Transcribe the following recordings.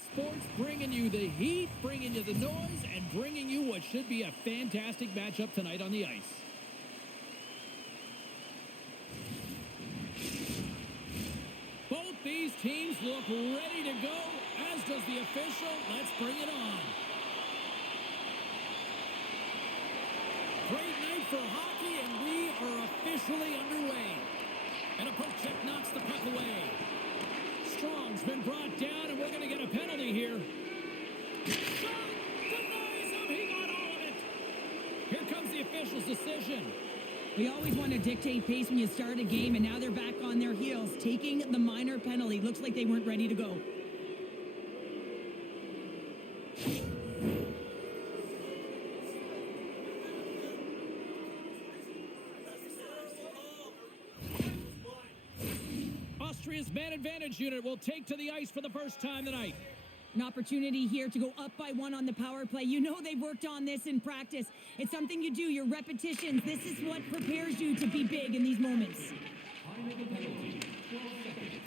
Sports, bringing you the heat, bringing you the noise, and bringing you what should be a fantastic matchup tonight on the ice. Both these teams look ready to go, as does the official. Let's bring it on. Great night for hockey, and we are officially underway. And a poke check knocks the puck away. Strong's been brought down, and we're going to get a penalty here. Shot! Denies him! He got all of it! Here comes the official's decision. We always want to dictate pace when you start a game, and now they're back on their heels, taking the minor penalty. Looks like they weren't ready to go. Austria's man advantage unit will take to the ice for the first time tonight. An opportunity here to go up by 1 on the power play. You know they've worked on this in practice. It's something you do, your repetitions. This is what prepares you to be big in these moments.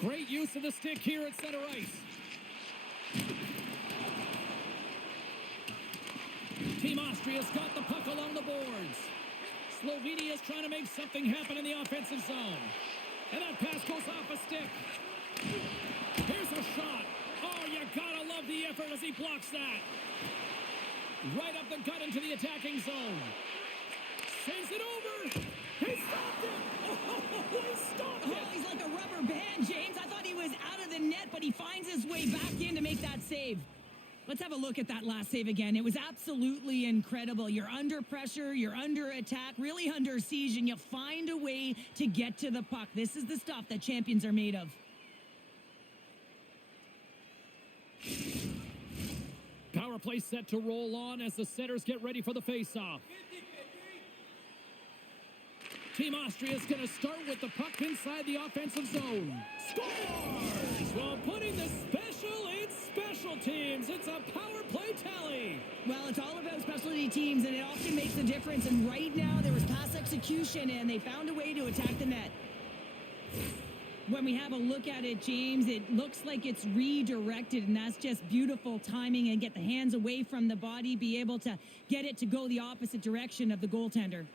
Great use of the stick here at center ice. Team Austria's got the puck along the boards. Slovenia is trying to make something happen in the offensive zone. And that pass goes off a stick. Here's a shot. Oh, you gotta love the effort as he blocks that. Right up the gut into the attacking zone. Sends it over. He stopped it. Oh, he stopped it. Oh, he's like a rubber band, James. I thought he was out of the net, but he finds his way back in to make that save. Let's have a look at that last save again. It was absolutely incredible. You're under pressure, you're under attack, really under siege, and you find a way to get to the puck. This is the stuff that champions are made of. Power play set to roll on as the setters get ready for the face-off. Team Austria is going to start with the puck inside the offensive zone. Scores! While putting the special in special teams. It's a power play tally. Well, it's all about specialty teams, and it often makes a difference. And right now, there was pass execution, and they found a way to attack the net. When we have a look at it, James, it looks like it's redirected, and that's just beautiful timing, and get the hands away from the body, be able to get it to go the opposite direction of the goaltender.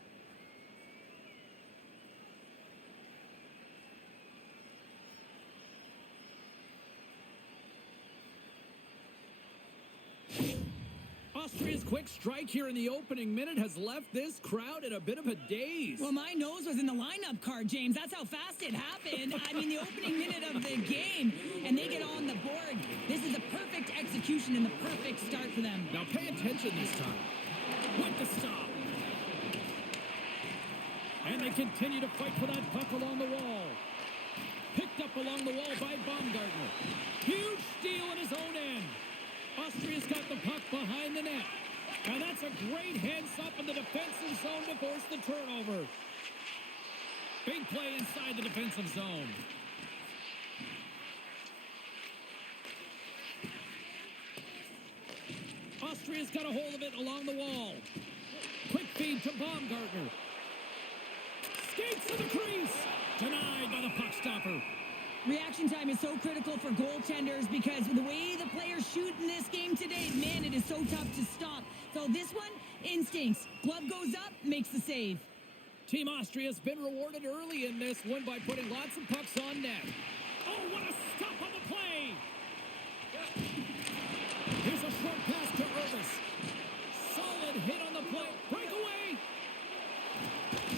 Austria's quick strike here in the opening minute has left this crowd in a bit of a daze. Well, my nose was in the lineup card, James. That's how fast it happened. I mean, the opening minute of the game, and they get on the board. This is a perfect execution and the perfect start for them. Now pay attention this time. With the stop. And they continue to fight for that puck along the wall. Picked up along the wall by Baumgartner. Huge steal in his own end. Austria's got the puck behind the net. And that's a great heads-up in the defensive zone to force the turnover. Big play inside the defensive zone. Austria's got a hold of it along the wall. Quick feed to Baumgartner. Skates to the crease. Denied by the puck stopper. Reaction time is so critical for goaltenders because the way the players shoot in this game today, man, it is so tough to stop. So this one, instincts. Glove goes up, makes the save. Team Austria's been rewarded early in this one by putting lots of pucks on net. Oh, what a stop on the play! Here's a short pass to Irvis. Solid hit on the play. Breakaway!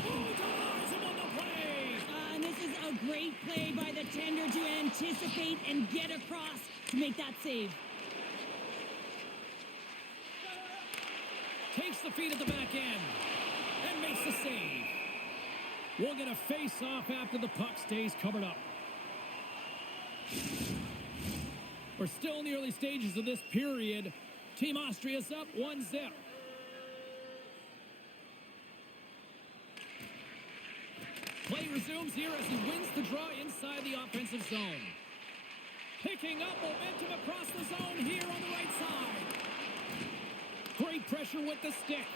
Oh, denies him on the play! And this is a great play by the tender to anticipate and get across to make that save. Takes the feed at the back end and makes the save. We'll get a face-off after the puck stays covered up. We're still in the early stages of this period. Team Austria's up 1-0. Play resumes here as he wins the draw inside the offensive zone. Picking up momentum across the zone here on the right side. Great pressure with the stick.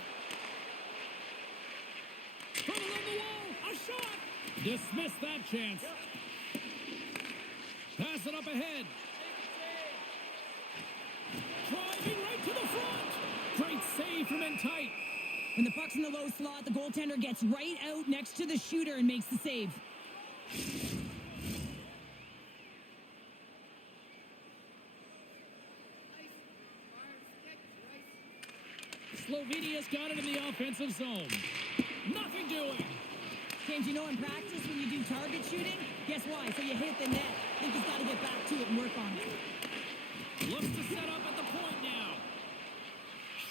From along the wall, a shot. Dismissed that chance. Pass it up ahead. away from in tight. When the puck's in the low slot, the goaltender gets right out next to the shooter and makes the save. Slovenia's got it in the offensive zone. Nothing doing. James, you know in practice when you do target shooting, guess why? So you hit the net. I think he's got to get back to it and work on it. Looks to set up at the point now.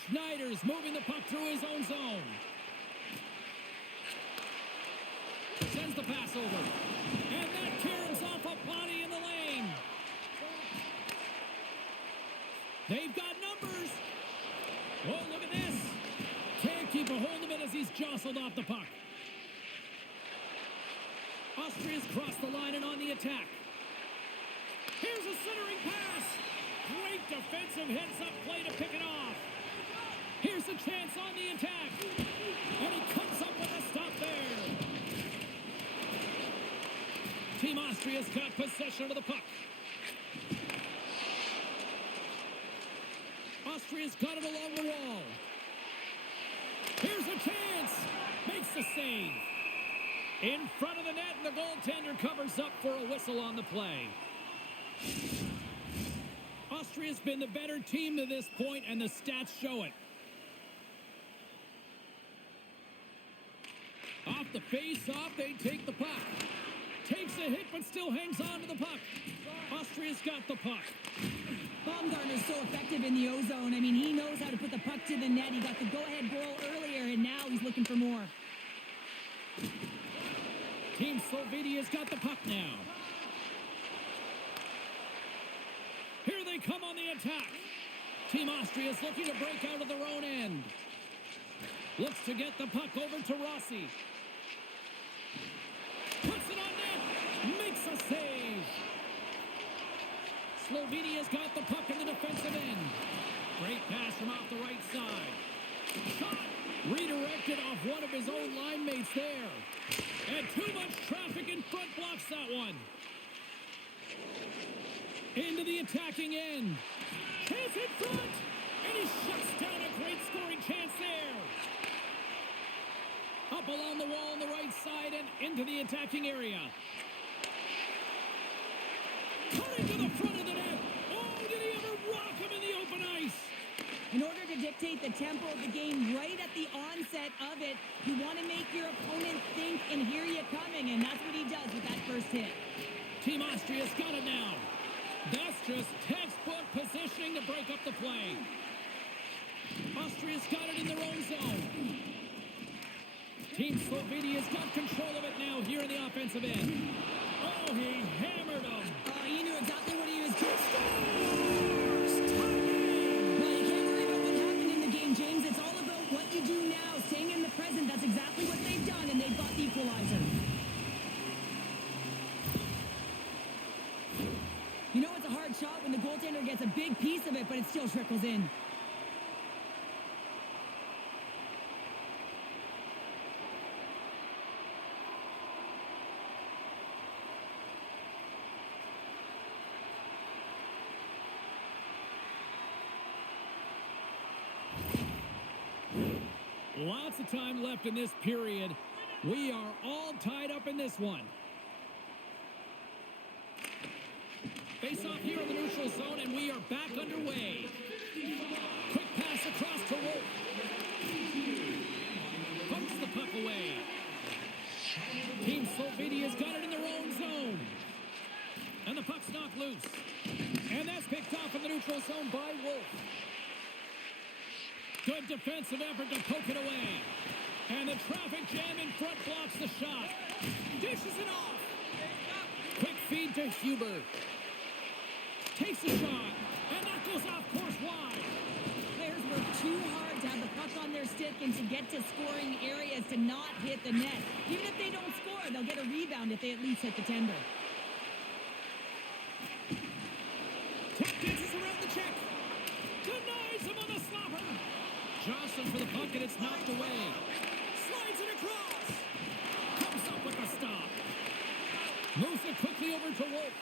Schneider's moving the puck through his own zone. Sends the pass over. And that caroms off a body in the lane. They've got numbers. Oh, look at this. Can't keep a hold of it as he's jostled off the puck. Austria's crossed the line and on the attack. Here's a centering pass. Great defensive heads-up play to pick it off. Here's a chance on the attack. And he comes up with a stop there. Team Austria's got possession of the puck. Austria's got it along the wall. Here's a chance. Makes the save. In front of the net, and the goaltender covers up for a whistle on the play. Austria's been the better team to this point, and the stats show it. Off the face-off, they take the puck. Takes a hit, but still hangs on to the puck. Austria's got the puck. Baumgartner's so effective in the O-zone. I mean, he knows how to put the puck to the net. He got the go-ahead goal earlier, and now he's looking for more. Team Slovenia's got the puck now. Here they come on the attack. Team Austria's looking to break out of their own end. Looks to get the puck over to Rossi. Puts it on net. Makes a save. Slovenia's got the puck in the defensive end. Great pass from off the right side. Shot redirected off one of his own line mates there. And too much traffic in front blocks that one. Into the attacking end. Chance in front. And he shuts down a great scoring chance there. Up along the wall on the right side and into the attacking area. Cutting to the front of the net. Oh, did he ever rock him in the open ice? In order to dictate the tempo of the game right at the onset of it, you want to make your opponent think and hear you coming, and that's what he does with that first hit. Team Austria's got it now. That's just textbook positioning to break up the play. Austria's got it in their own zone. Team Slovenia's got control of it now here in the offensive end. Oh, he hammered him. He knew exactly what he was doing. Well, you can't worry about what happened in the game, James. It's all about what you do now, staying in the present. That's exactly what they've done, and they've got the equalizer. You know it's a hard shot when the goaltender gets a big piece of it, but it still trickles in. Lots of time left in this period. We are all tied up in this one. Face off here in the neutral zone, and we are back underway. Quick pass across to Wolf. Pumps the puck away. Team Slovenia's got it in their own zone. And the puck's knocked loose. And that's picked off in the neutral zone by Wolf. Good defensive effort to poke it away. And the traffic jam in front blocks the shot. Dishes it off. Quick feed to Huber. Takes a shot. And that goes off course wide. Players work too hard to have the puck on their stick and to get to scoring areas to not hit the net. Even if they don't score, they'll get a rebound if they at least hit the tender. Dances around the check. Denies him on the slapper. Johnson for the puck, and it's knocked away. Slides it across. Comes up with a stop. Moves it quickly over to Wolf.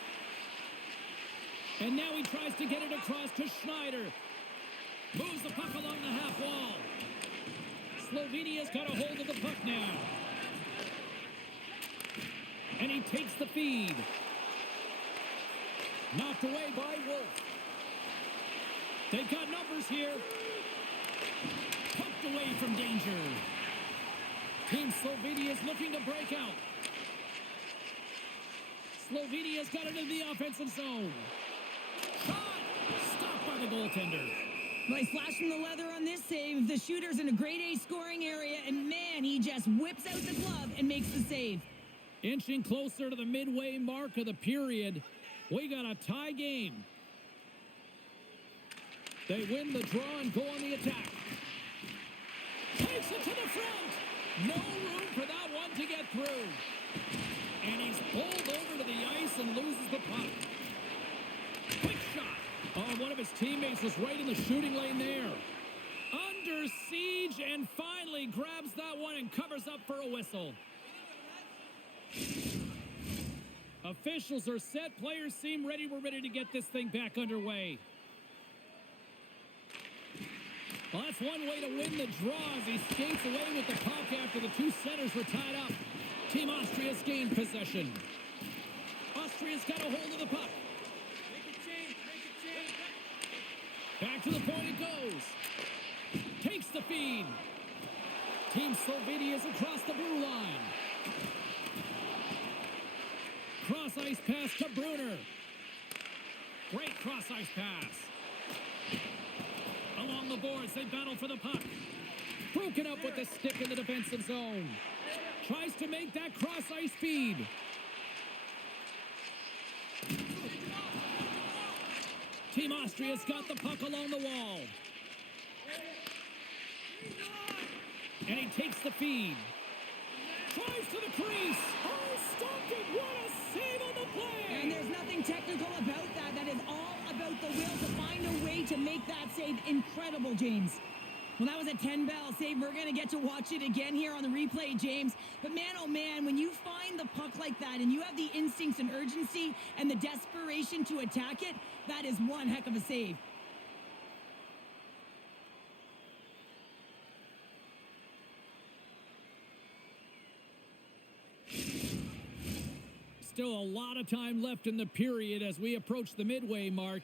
And now he tries to get it across to Schneider. Moves the puck along the half wall. Slovenia's got a hold of the puck now. And he takes the feed. Knocked away by Wolf. They've got numbers here. Poked away from danger. Team Slovenia's looking to break out. Slovenia's got it in the offensive zone. Shot! Stopped by the goaltender. Well, he's flashing the leather on this save. The shooter's in a grade A scoring area, and man, he just whips out the glove and makes the save. Inching closer to the midway mark of the period. We got a tie game. They win the draw and go on the attack. Takes it to the front. No room for that one to get through. And he's pulled over to the ice and loses the puck. Quick shot. Oh, one of his teammates was right in the shooting lane there. Under siege and finally grabs that one and covers up for a whistle. Officials are set. Players seem ready. We're ready to get this thing back underway. Well, that's one way to win the draw as he skates away with the puck after the two centers were tied up. Team Austria's gained possession. Austria's got a hold of the puck. Back to the point it goes. Takes the feed. Team Slovenia's across the blue line. Cross-ice pass to Brunner. Great cross-ice pass. Along the boards, they battle for the puck. Broken up with the stick in the defensive zone. Tries to make that cross-ice feed. Team Austria's got the puck along the wall. And he takes the feed. Tries to the crease. Oh, stopped it. What a save on the play. And there's nothing technical about that. That is all about the will to find a way to make that save incredible, James. Well, that was a 10-bell save. We're going to get to watch it again here on the replay, James. But man, oh man, when you find the puck like that and you have the instincts and urgency and the desperation to attack it, that is one heck of a save. Still a lot of time left in the period as we approach the midway mark.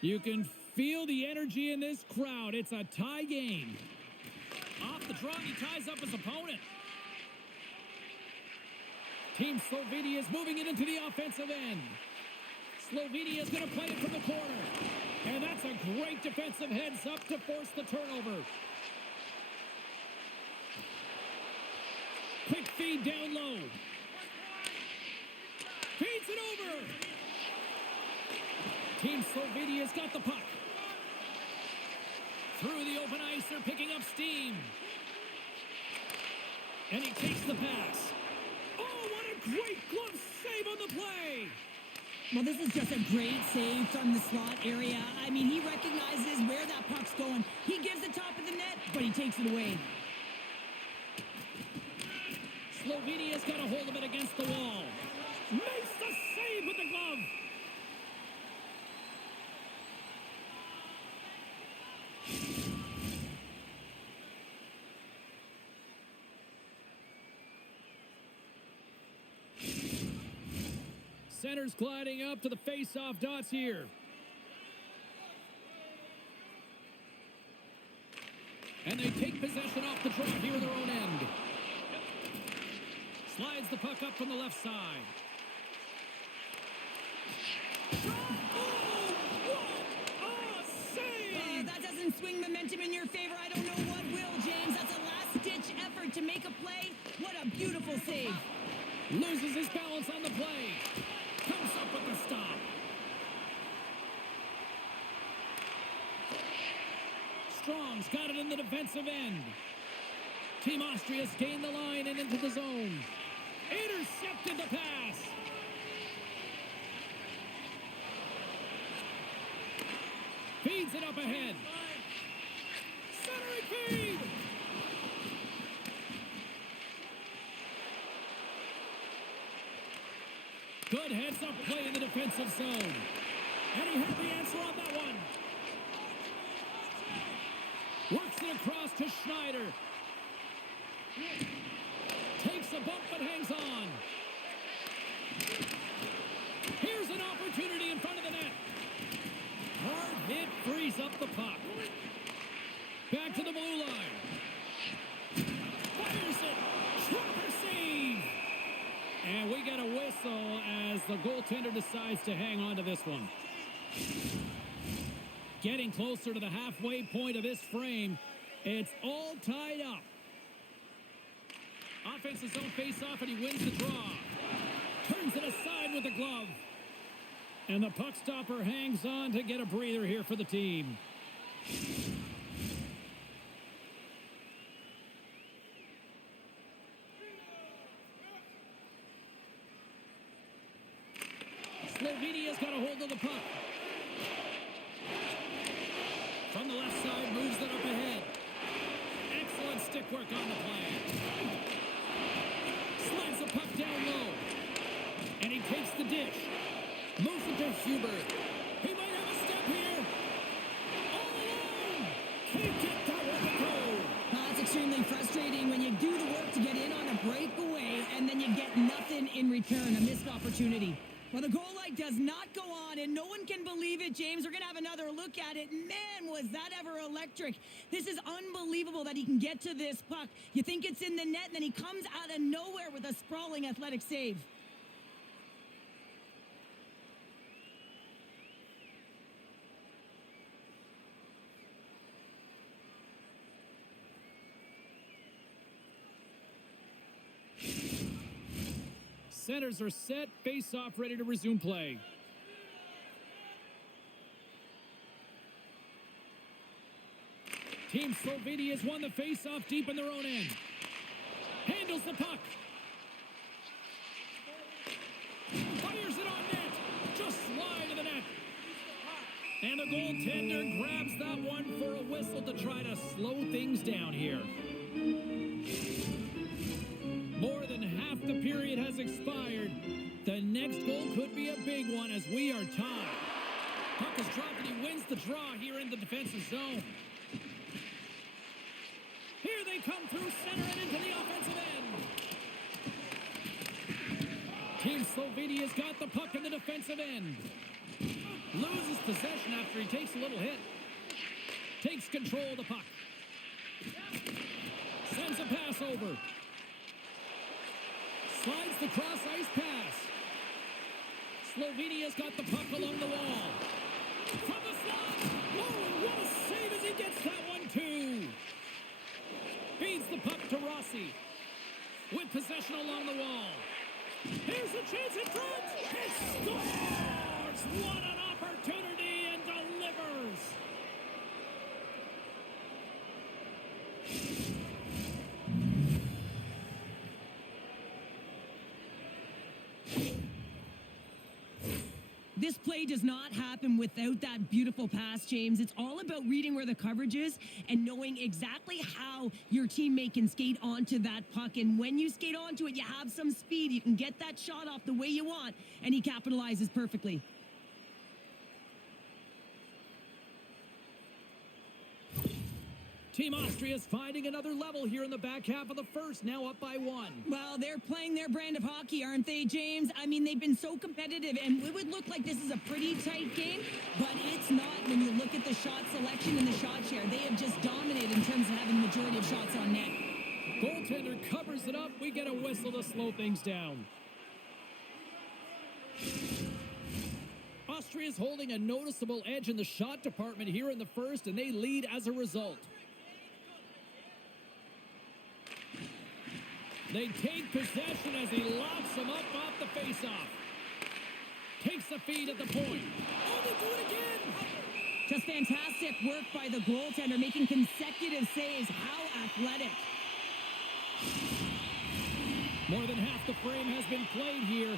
You can feel the energy in this crowd. It's a tie game. Off the draw, he ties up his opponent. Team Slovenia is moving it into the offensive end. Slovenia is going to play it from the corner. And that's a great defensive heads up to force the turnover. Quick feed down low. Feeds it over. Team Slovenia's got the puck. Through the open ice, they're picking up steam. And he takes the pass. Oh, what a great glove save on the play. Well, this is just a great save from the slot area. I mean, he recognizes where that puck's going. He gives the top of the net, but he takes it away. Slovenia's got a hold of it against the wall. Makes the save with the glove. Center's gliding up to the face-off dots here. And they take possession off the draw here in their own end. Slides the puck up from the left side. Oh, what a save! That doesn't swing momentum in your favor. I don't know what will, James. That's a last-ditch effort to make a play. What a beautiful save. Loses his balance on the play. Comes up with the stop. Strong's got it in the defensive end. Team Austria's gained the line and into the zone. Intercepted the pass. Feeds it up ahead. Centering feed. Good heads-up play in the defensive zone. And he had the answer on that one. Works it across to Schneider. Takes a bump but hangs on. Here's an opportunity in front of the net. Hard hit frees up the puck. Back to the blue line. Fires it. Trapper save. And we get a whistle as the goaltender decides to hang on to this one. Getting closer to the halfway point of this frame. It's all tied up. Offensive zone face-off, and he wins the draw. Turns it aside with the glove. And the puck stopper hangs on to get a breather here for the team. Slovenia's got a hold of the puck. From the left side, moves it up ahead. Excellent stick work on the play. Slides the puck down low. And he takes the dish. Moves it to Hubert. He might have a step here. All alone. Can't get that one to go. Well, that's extremely frustrating when you do the work to get in on a breakaway and then you get nothing in return, a missed opportunity. Well, the goal light does not go on, and no one can believe it, James. We're going to have another look at it. Man, was that ever electric. This is unbelievable that he can get to this puck. You think it's in the net, and then he comes out of nowhere with a sprawling athletic save. Centers are set, face-off ready to resume play. Team Slovenia has won the face-off deep in their own end. Handles the puck. Fires it on net. Just slide to the net. And the goaltender grabs that one for a whistle to try to slow things down here. More than half the period has expired. The next goal could be a big one as we are tied. Puck is dropped and he wins the draw here in the defensive zone. Here they come through center and into the offensive end. Team Slovenia's got the puck in the defensive end. Loses possession after he takes a little hit. Takes control of the puck. Sends a pass over. Slides the cross-ice pass. Slovenia's got the puck along the wall. From the slot. Oh, what a save as he gets that one, too. Feeds the puck to Rossi. With possession along the wall. Here's a chance in front. It scores! What an opportunity, and delivers. This play does not happen without that beautiful pass, James. It's all about reading where the coverage is and knowing exactly how your teammate can skate onto that puck. And when you skate onto it, you have some speed. You can get that shot off the way you want, and he capitalizes perfectly. Team Austria is finding another level here in the back half of the first, now up by 1. Well, they're playing their brand of hockey, aren't they, James? I mean, they've been so competitive, and it would look like this is a pretty tight game, but it's not when you look at the shot selection and the shot share. They have just dominated in terms of having the majority of shots on net. Goaltender covers it up. We get a whistle to slow things down. Austria is holding a noticeable edge in the shot department here in the first, and they lead as a result. They take possession as he locks them up off the faceoff. Takes the feed at the point. Oh, they do it again! Just fantastic work by the goaltender, making consecutive saves. How athletic. More than half the frame has been played here.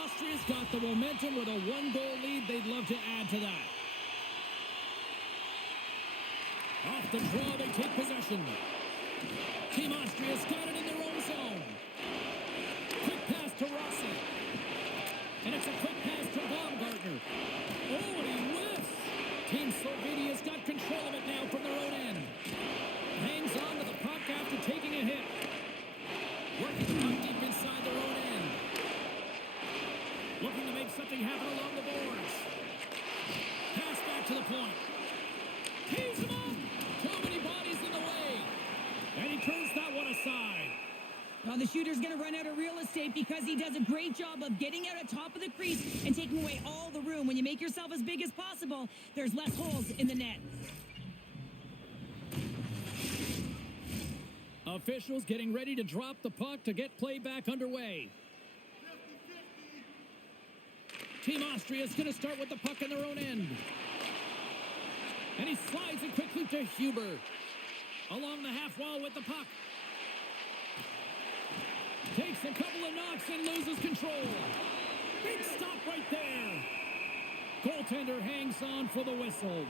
Austria's got the momentum with a 1-goal lead. They'd love to add to that. Off the draw, they take possession. Team Austria's got it in their own zone. Quick pass to Rossi. And it's a quick pass to Baumgartner. Oh, and he whiffs. Team Slovenia's got control of it now from their own end. something happen along the boards. Pass back to the point. Tees him up. Too many bodies in the way. And he turns that one aside. Well, the shooter's going to run out of real estate because he does a great job of getting out at top of the crease and taking away all the room. When you make yourself as big as possible, there's less holes in the net. Officials getting ready to drop the puck to get play back underway. Team Austria is going to start with the puck in their own end. And he slides it quickly to Huber. Along the half wall with the puck. Takes a couple of knocks and loses control. Big stop right there. Goaltender hangs on for the whistle.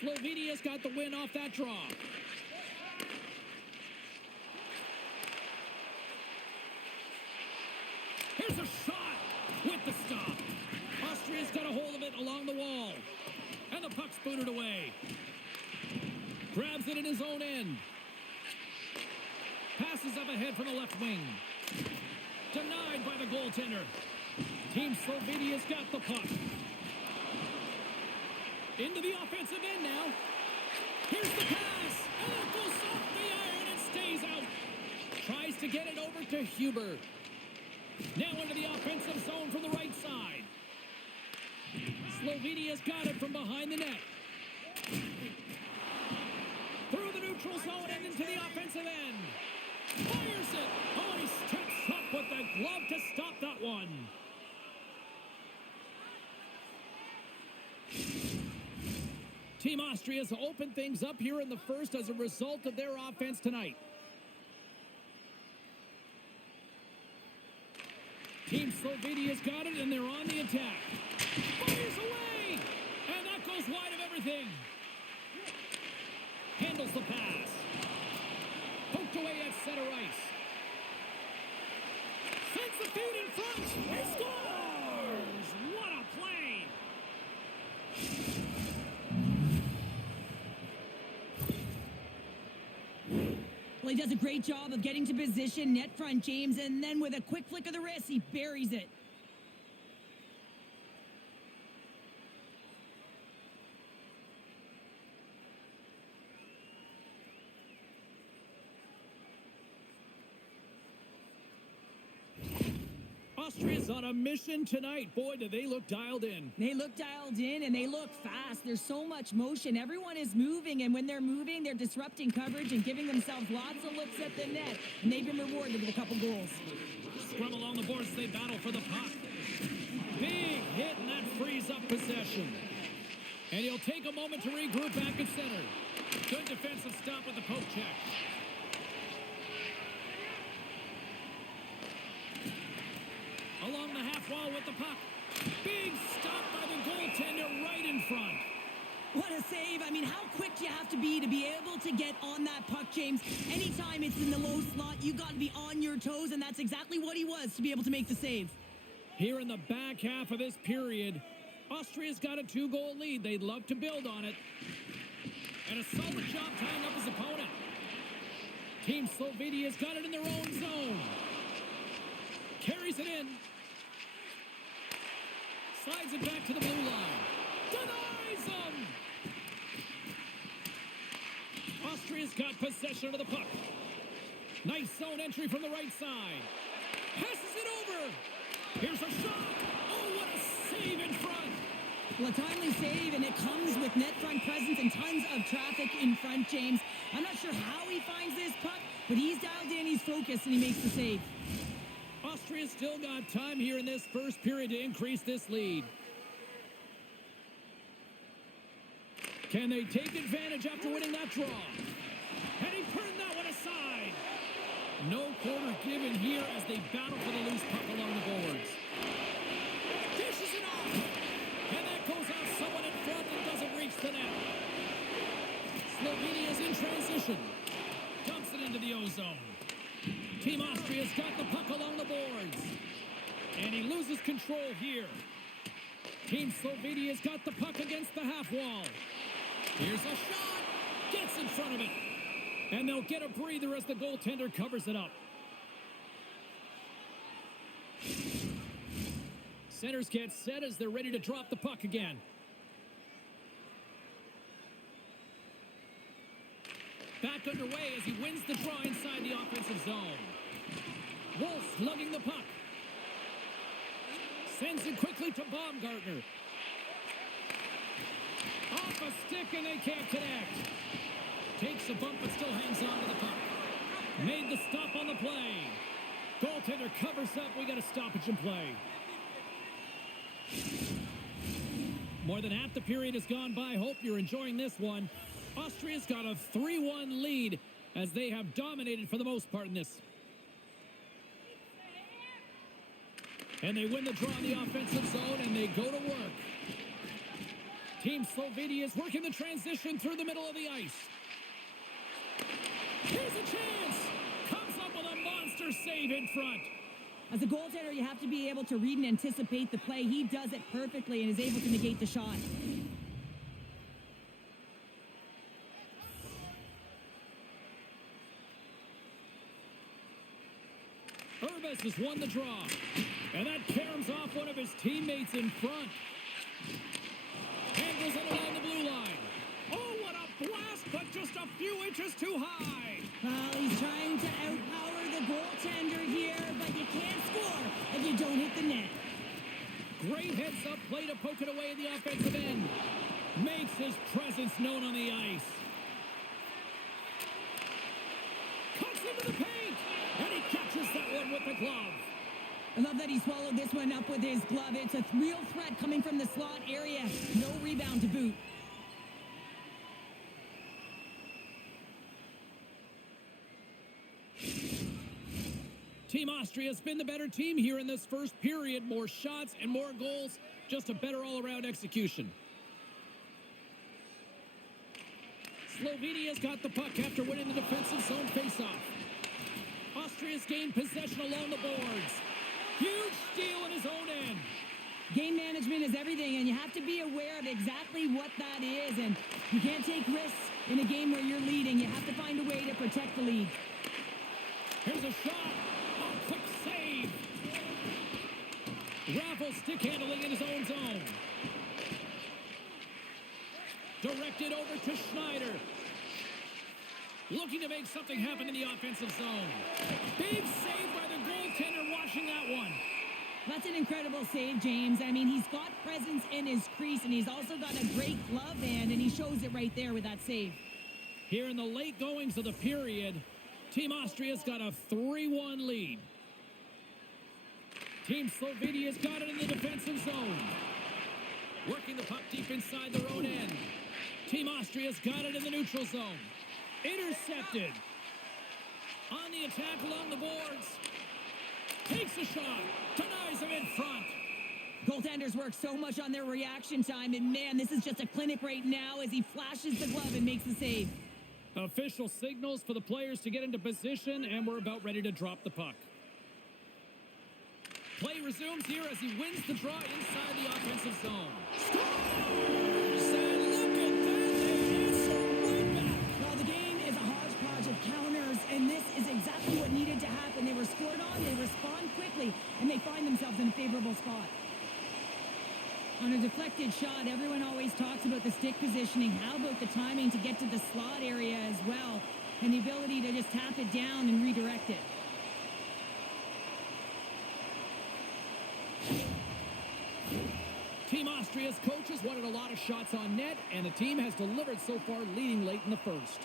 Slovenia's got the win off that draw. Here's a shot with the stop. Austria's got a hold of it along the wall. And the puck's booted away. Grabs it in his own end. Passes up ahead from the left wing. Denied by the goaltender. Team Slovenia's got the puck. Into the offensive end now. Here's the pass. And it goes off the iron and stays out. Tries to get it over to Huber. Now into the offensive zone from the right side. Slovenia's got it from behind the net. Through the neutral zone and into the offensive end. Fires it. Oh, he steps up with the glove to stop that one. Team Austria's opened things up here in the first as a result of their offense tonight. Team Slovenia's got it, and they're on the attack. Fires away! And that goes wide of everything. Handles the pass. Poked away at center ice. Sends the feed in front. He scores! What a play! Well, he does a great job of getting to position, net front, James, and then with a quick flick of the wrist, he buries it. Austria's on a mission tonight. Boy, do they look dialed in. They look dialed in, and they look fast. There's so much motion. Everyone is moving, and when they're moving, they're disrupting coverage and giving themselves lots of looks at the net, and they've been rewarded with a couple goals. Scrum along the boards, they battle for the puck. Big hit, and that frees up possession. And he'll take a moment to regroup back at center. Good defensive stop with the poke check. Along the half wall with the puck. Big stop by the goaltender right in front. What a save. I mean, how quick do you have to be able to get on that puck, James? Anytime it's in the low slot, you got to be on your toes, and that's exactly what he was to be able to make the save. Here in the back half of this period, Austria's got a 2-goal lead. They'd love to build on it. And a solid job tying up his opponent. Team Slovenia's got it in their own zone. Carries it in. Slides it back to the blue line. Denies them! Austria's got possession of the puck. Nice zone entry from the right side. Passes it over. Here's a shot. Oh, what a save in front. Well, a timely save, and it comes with net front presence and tons of traffic in front, James. I'm not sure how he finds this puck, but he's dialed in, he's focused, and he makes the save. Austria's still got time here in this first period to increase this lead. Can they take advantage after winning that draw? And he turned that one aside. No quarter given here as they battle for the loose puck along the boards. Dishes it off. And that goes out someone in front and doesn't reach the net. Slovenia's in transition. Dumps it into the O-zone. Team Austria's got the puck along the boards. And he loses control here. Team Slovenia's got the puck against the half wall. Here's a shot. Gets in front of it. And they'll get a breather as the goaltender covers it up. Centers get set as they're ready to drop the puck again. Back underway as he wins the draw inside the offensive zone. Wolf slugging the puck. Sends it quickly to Baumgartner. Off a stick and they can't connect. Takes a bump but still hangs on to the puck. Made the stop on the play. Goaltender covers up. We got a stoppage in play. More than half the period has gone by. Hope you're enjoying this one. Austria's got a 3-1 lead as they have dominated for the most part in this. And they win the draw in the offensive zone and they go to work. Team Slovenia is working the transition through the middle of the ice. Here's a chance. Comes up with a monster save in front. As a goaltender, you have to be able to read and anticipate the play. He does it perfectly and is able to negate the shot. Urbas has won the draw. And that caroms off one of his teammates in front. Handles it along the blue line. Oh, what a blast, but just a few inches too high. Well, he's trying to outpower the goaltender here, but you can't score if you don't hit the net. Great heads-up play to poke it away in the offensive end. Makes his presence known on the ice. Cuts into the paint, and he catches that one with the glove. I love that he swallowed this one up with his glove. It's a real threat coming from the slot area. No rebound to boot. Team Austria's been the better team here in this first period. More shots and more goals. Just a better all-around execution. Slovenia's got the puck after winning the defensive zone faceoff. Austria's gained possession along the boards. Huge steal in his own end. Game management is everything, and you have to be aware of exactly what that is. And you can't take risks in a game where you're leading. You have to find a way to protect the lead. Here's a shot. A quick save. Raffle stick handling in his own zone. Directed over to Schneider. Looking to make something happen in the offensive zone. Big save by the goaltender, washing that one. That's an incredible save, James. I mean, he's got presence in his crease, and he's also got a great glove hand, and he shows it right there with that save. Here in the late goings of the period, Team Austria's got a 3-1 lead. Team Slovenia's got it in the defensive zone. Working the puck deep inside their own end. Team Austria's got it in the neutral zone. Intercepted. On the attack along the boards. Takes a shot. Denies him in front. Goaltenders work so much on their reaction time, and man, this is just a clinic right now as he flashes the glove and makes the save. Official signals for the players to get into position, and we're about ready to drop the puck. Play resumes here as he wins the draw inside the offensive zone. Scores! And look at that! They answer right back. Well, the game is a hodgepodge of counters, and this is exactly what needed to happen. They were scored on, they respond quickly, and they find themselves in a favorable spot. On a deflected shot, everyone always talks about the stick positioning. How about the timing to get to the slot area as well, and the ability to just tap it down and redirect it? Team Austria's coaches wanted a lot of shots on net, and the team has delivered so far, leading late in the first.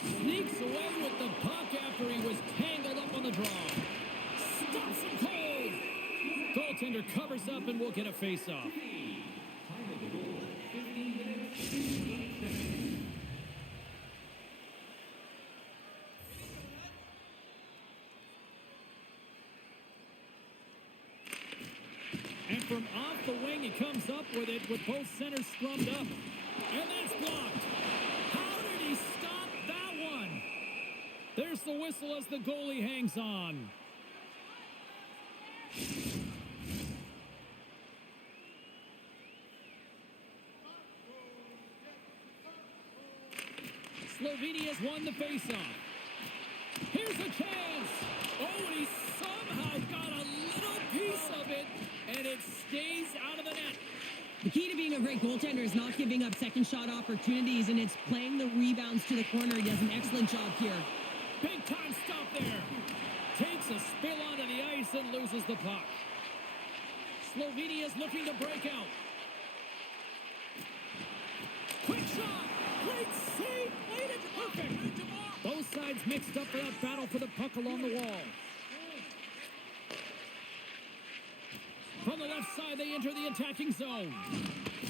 Sneaks away with the puck after he was tangled up on the draw. Stops him cold. Goaltender covers up, and we'll get a face-off. And from off the wing, he comes up with it with both centers scrummed up. And that's blocked. How did he stop that one? There's the whistle as the goalie hangs on. Slovenia's won the faceoff. Here's a chance. Oh, and he somehow got a little piece of it, and it stays out of the net. The key to being a great goaltender is not giving up second shot opportunities, and it's playing the rebounds to the corner. He does an excellent job here. Big time stop there. Takes a spill onto the ice and loses the puck. Slovenia's looking to break out. Quick shot. Great save. Played it perfect. Both sides mixed up for that battle for the puck along the wall. From the left side, they enter the attacking zone.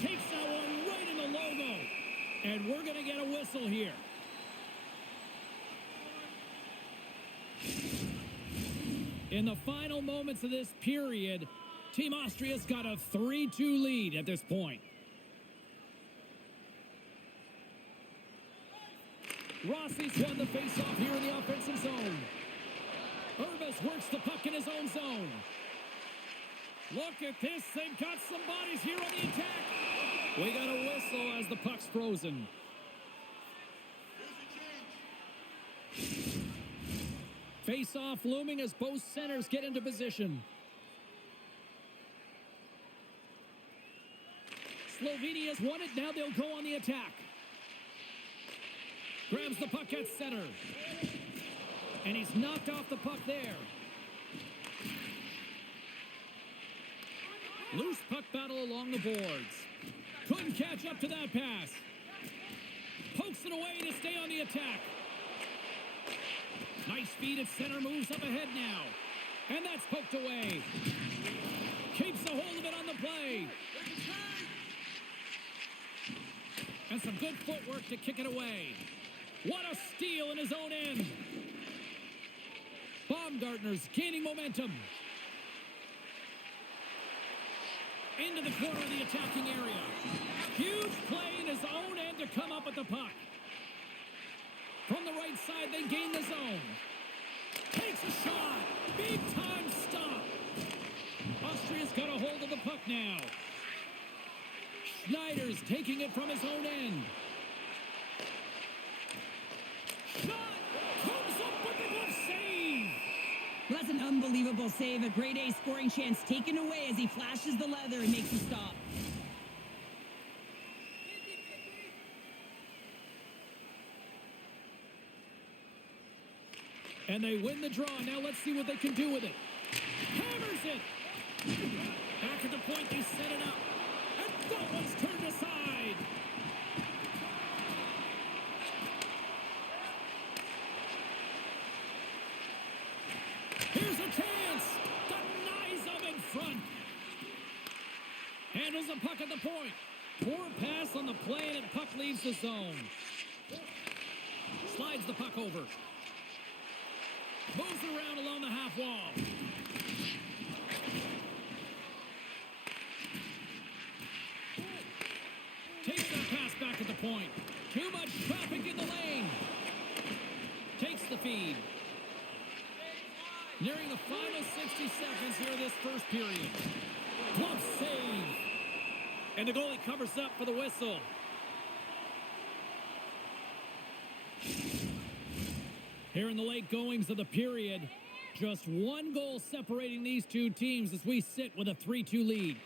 Takes that one right in the logo. And we're going to get a whistle here. In the final moments of this period, Team Austria's got a 3-2 lead at this point. Rossi's won the faceoff here in the offensive zone. Urbas works the puck in his own zone. Look at this. They've got some bodies here on the attack. We got a whistle as the puck's frozen. Face-off looming as both centers get into position. Slovenia's won it. Now they'll go on the attack. Grabs the puck at center. And he's knocked off the puck there. Loose puck battle along the boards. Couldn't catch up to that pass. Pokes it away to stay on the attack. Nice speed at center, moves up ahead now. And that's poked away. Keeps a hold of it on the play. And some good footwork to kick it away. What a steal in his own end. Baumgartner's gaining momentum. Into the corner of the attacking area. Huge play in his own end to come up with the puck. From the right side, they gain the zone. Takes a shot. Big time stop. Austria's got a hold of the puck now. Schneider's taking it from his own end. Shot comes up with a good save. That's an unbelievable save. A grade A scoring chance taken away as he flashes the leather and makes a stop. And they win the draw. Now let's see what they can do with it. Hammers it. Back at the point, they set it up. And that one's turned aside. Here's a chance. Denies them in front. Handles the puck at the point. Poor pass on the play, and the puck leaves the zone. Slides the puck over. Moves it around along the half wall. Takes that pass back at the point. Too much traffic in the lane. Takes the feed. Nearing the final 60 seconds here of this first period. Glove save. And the goalie covers up for the whistle. Here in the late goings of the period, just one goal separating these two teams as we sit with a 3-2 lead.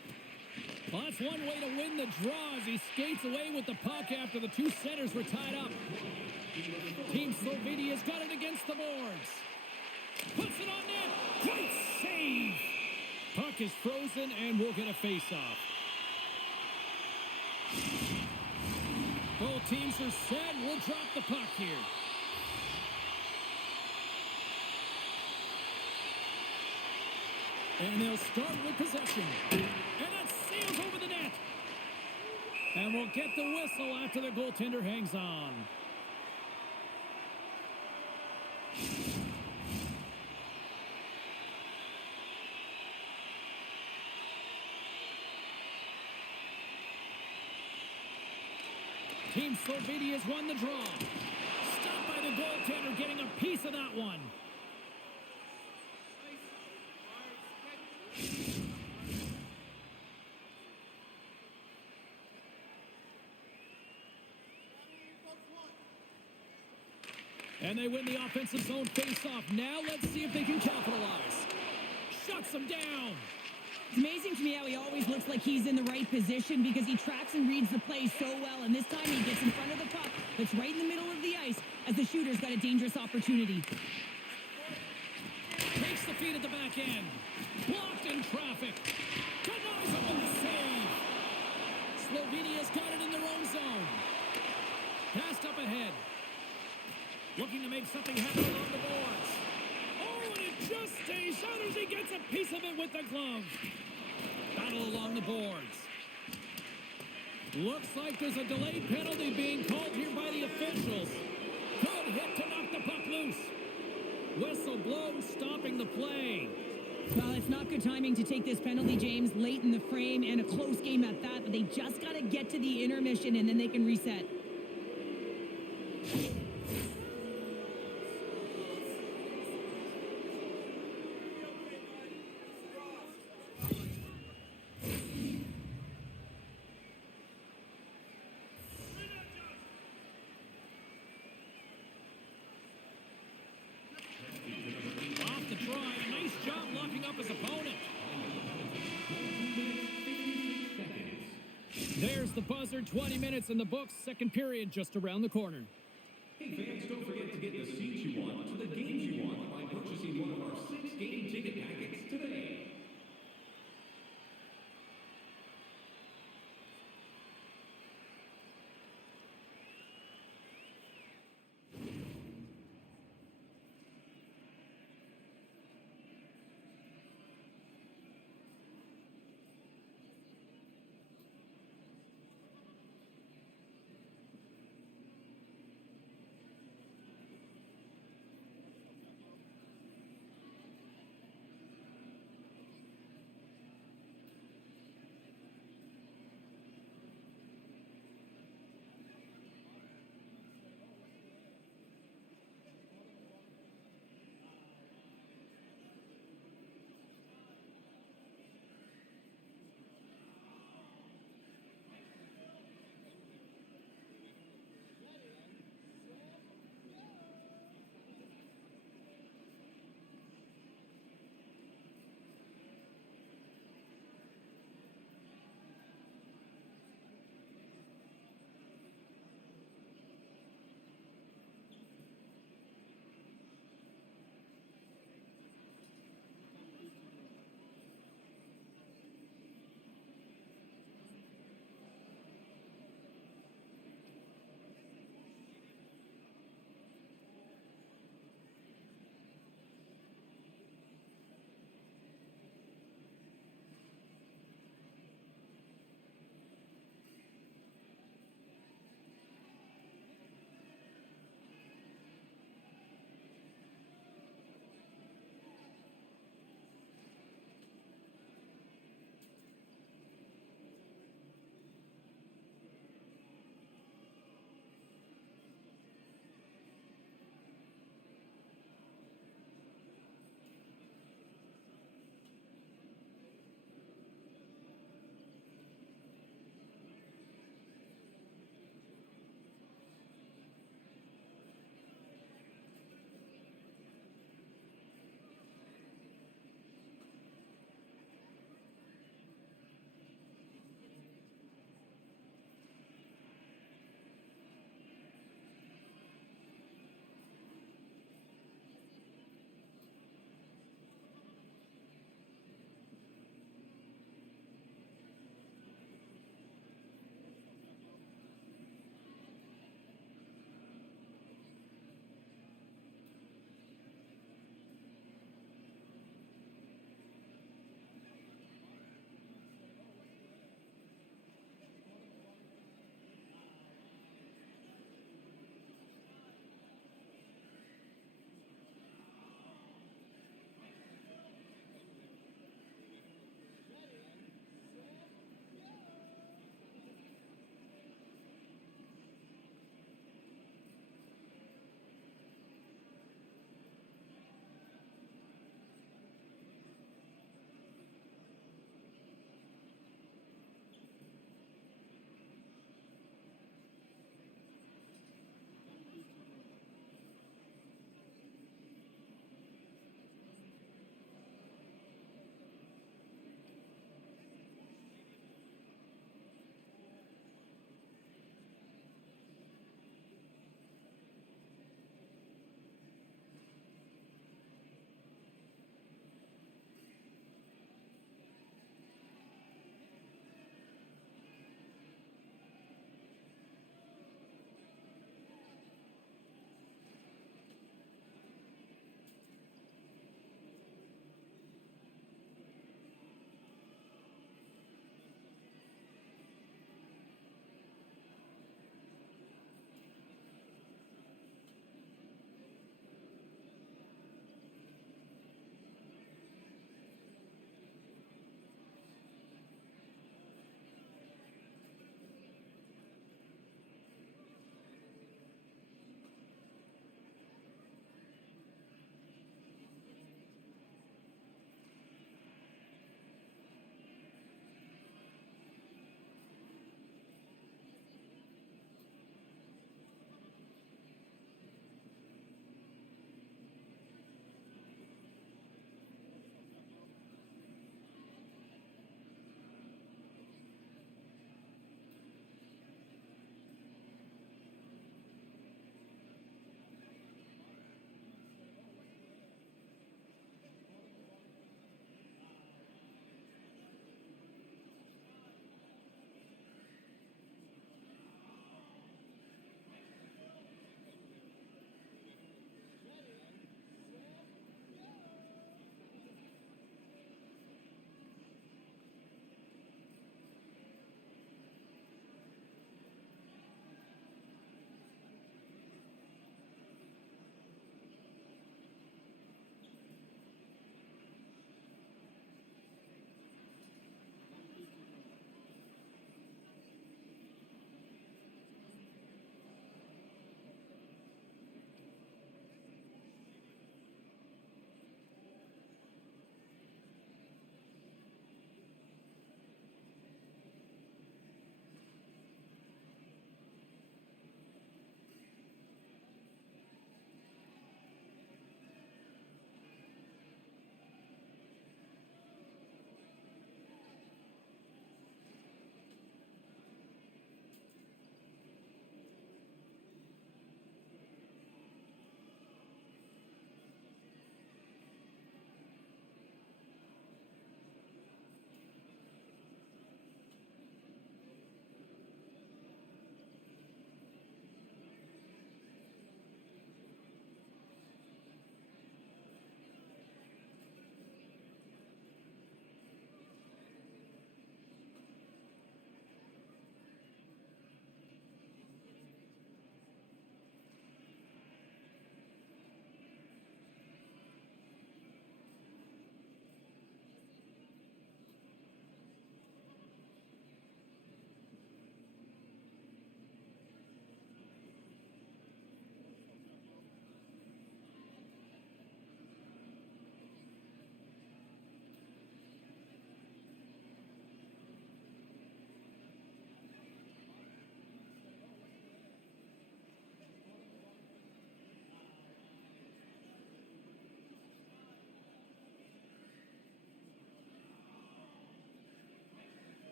Well, that's one way to win the draw as he skates away with the puck after the two centers were tied up. Team Slovenia's got it against the boards. Puts it on net. Great save. Puck is frozen and we'll get a face-off. Both teams are set. We'll drop the puck here. And they'll start with possession. And that sails over the net. And we'll get the whistle after the goaltender hangs on. Team Slovenia's won the draw. Stopped by the goaltender, getting a piece of that one. And they win the offensive zone face-off. Now let's see if they can capitalize. Shuts them down. It's amazing to me how he always looks like he's in the right position because he tracks and reads the play so well. And this time he gets in front of the puck that's right in the middle of the ice as the shooter's got a dangerous opportunity. Takes the feed at the back end. Blocked in traffic. Denies him with the save. Slovenia's got it in their own zone. Passed up ahead. Looking to make something happen along the boards. Oh, and it just stays out as he gets a piece of it with the glove. Battle along the boards. Looks like there's a delayed penalty being called here by the officials. Good hit to knock the puck loose. Whistle blows, stopping the play. Well, it's not good timing to take this penalty, James, late in the frame and a close game at that, but they just got to get to the intermission and then they can reset. Off the try, nice job locking up his opponent. There's the buzzer, 20 minutes in the books, second period just around the corner. Hey fans, don't forget to get the seats you want to the games you want by purchasing one of our 6 game ticket packets today.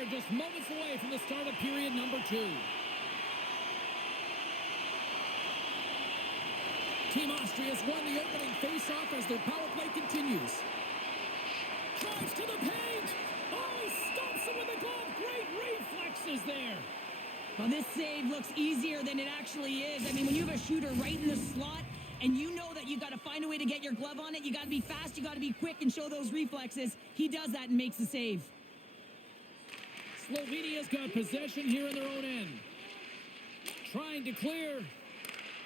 here, just moments away from the start of period number 2. Team Austria has won the opening face-off as their power play continues. Drives to the paint. Oh, he stops him with a glove. Great reflexes there. Well, this save looks easier than it actually is. I mean, when you have a shooter right in the slot and you know that you got to find a way to get your glove on it, you got to be fast, you got to be quick and show those reflexes. He does that and makes the save. Slovenia's got possession here in their own end. Trying to clear.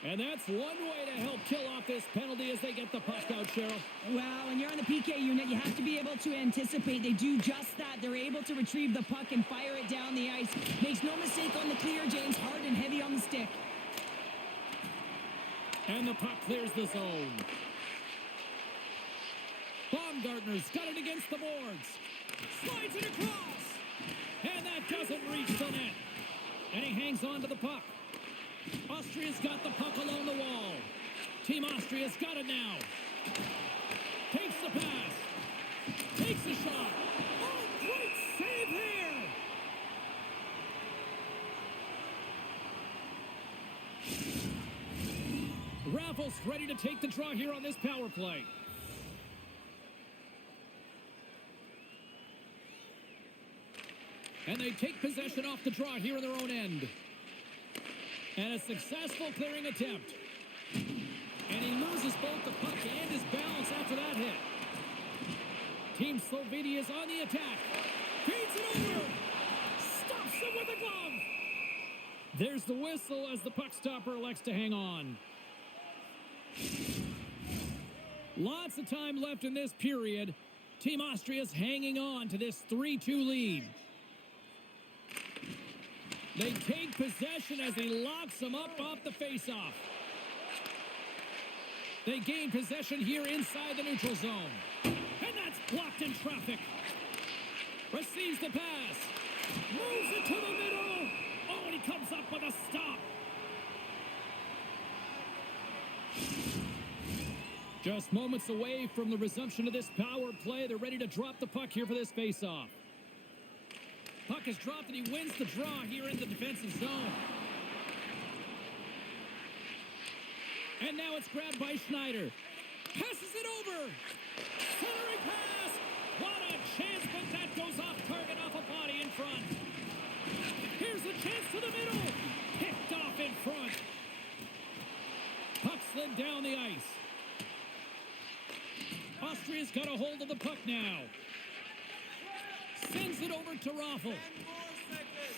And that's one way to help kill off this penalty as they get the puck out, Cheryl. Well, when you're on the PK unit, you have to be able to anticipate. They do just that. They're able to retrieve the puck and fire it down the ice. Makes no mistake on the clear, James. Hard and heavy on the stick. And the puck clears the zone. Baumgartner's got it against the boards. Slides it across. And that doesn't reach the net. And he hangs on to the puck. Austria's got the puck along the wall. Team Austria's got it now. Takes the pass. Takes a shot. Oh, great save here. Raffles ready to take the draw here on this power play. And they take possession off the draw here in their own end. And a successful clearing attempt. And he loses both the puck and his balance after that hit. Team Slovenia is on the attack. Feeds it over. Stops him with a glove. There's the whistle as the puck stopper elects to hang on. Lots of time left in this period. Team Austria's hanging on to this 3-2 lead. They take possession as he locks them up off the faceoff. They gain possession here inside the neutral zone. And that's blocked in traffic. Receives the pass. Moves it to the middle. Oh, and he comes up with a stop. Just moments away from the resumption of this power play. They're ready to drop the puck here for this faceoff. Puck is dropped and he wins the draw here in the defensive zone. And now it's grabbed by Schneider. Passes it over. Centering pass. What a chance, but that goes off target off a body in front. Here's the chance to the middle. Picked off in front. Puck slid down the ice. Austria's got a hold of the puck now. Sends it over to Raffel.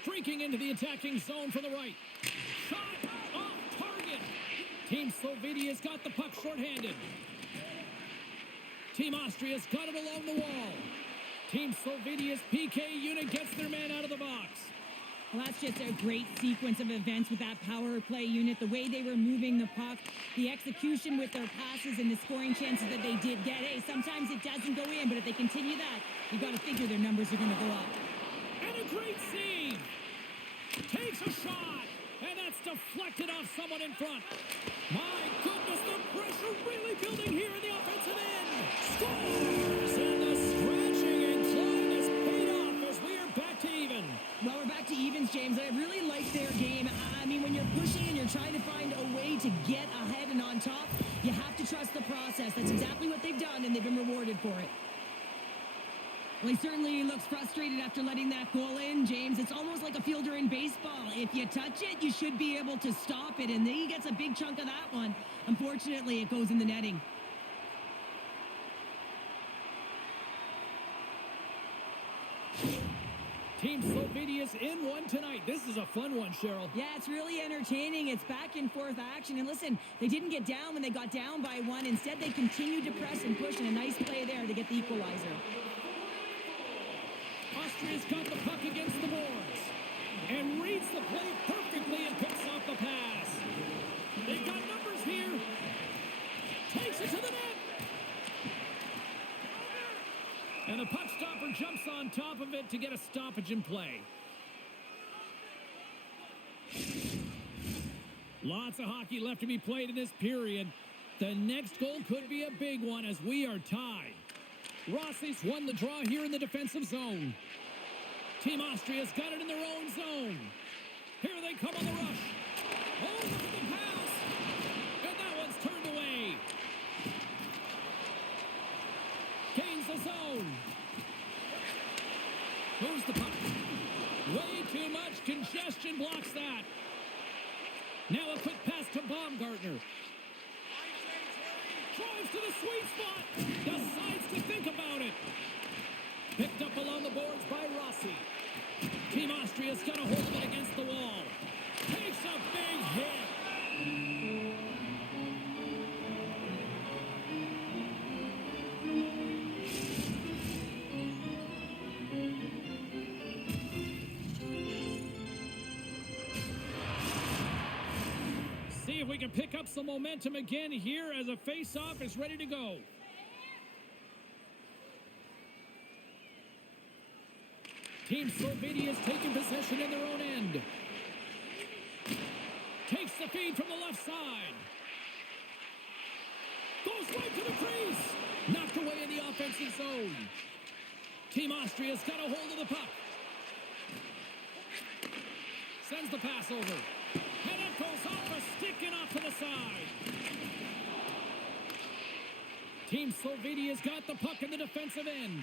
Streaking into the attacking zone from the right. Shot off target. Team Slovenia's got the puck shorthanded. Team Austria's got it along the wall. Team Slovenia's PK unit gets their man out of the box. Well, that's just a great sequence of events with that power play unit. The way they were moving the puck, the execution with their passes, and the scoring chances that they did get. Hey, sometimes it doesn't go in, but if they continue that, you've got to figure their numbers are going to go up. And a great save. Takes a shot. And that's deflected off someone in front. My goodness, the pressure really building here in the offensive end. Scores! And the scratching and clawing is paid off as we are back to even. Well, we're back to evens, James. I really like their game. I mean, when you're pushing and you're trying to find a way to get ahead and on top, you have to trust the process. That's exactly what they've done, and they've been rewarded for it. Well, he certainly looks frustrated after letting that goal in, James. It's almost like a fielder in baseball. If you touch it, you should be able to stop it, and he gets a big chunk of that one. Unfortunately, it goes in the netting. Team Slovenia's in one tonight. This is a fun one, Cheryl. Yeah, it's really entertaining. It's back and forth action. And listen, they didn't get down when they got down by one. Instead, they continued to press and push, and a nice play there to get the equalizer. Austria's got the puck against the boards and reads the play perfectly and picks off the pass. They've got numbers here. Takes it to the net. And the puck stopper jumps on top of it to get a stoppage in play. Lots of hockey left to be played in this period. The next goal could be a big one as we are tied. Rossi's won the draw here in the defensive zone. Team Austria's got it in their own zone. Here they come on the rush. Oh, look at the pass. And that one's turned away. Gains the zone. Moves the puck. Way too much congestion blocks that. Now a quick pass to Baumgartner. Drives to the sweet spot. Decides to think about it. Picked up along the boards by Rossi. Team Austria's got a hold of it against the wall. Takes a big hit. See if we can pick up some momentum again here as a face-off is ready to go. Team Slovenia is taking possession in their own end. Takes the feed from the left side. Goes right to the crease. Knocked away in the offensive zone. Team Austria's got a hold of the puck. Sends the pass over. And it goes off a stick and off to the side. Team Slovenia's got the puck in the defensive end.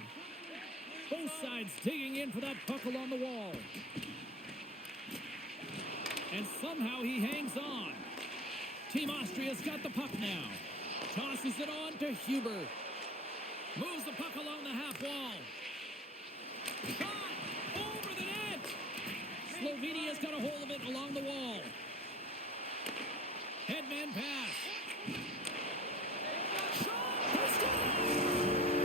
Both sides digging in for that puck along the wall. And somehow he hangs on. Team Austria's got the puck now. Tosses it on to Huber. Moves the puck along the half wall. Shot over the net. Slovenia's got a hold of it along the wall. Headman pass. Shot!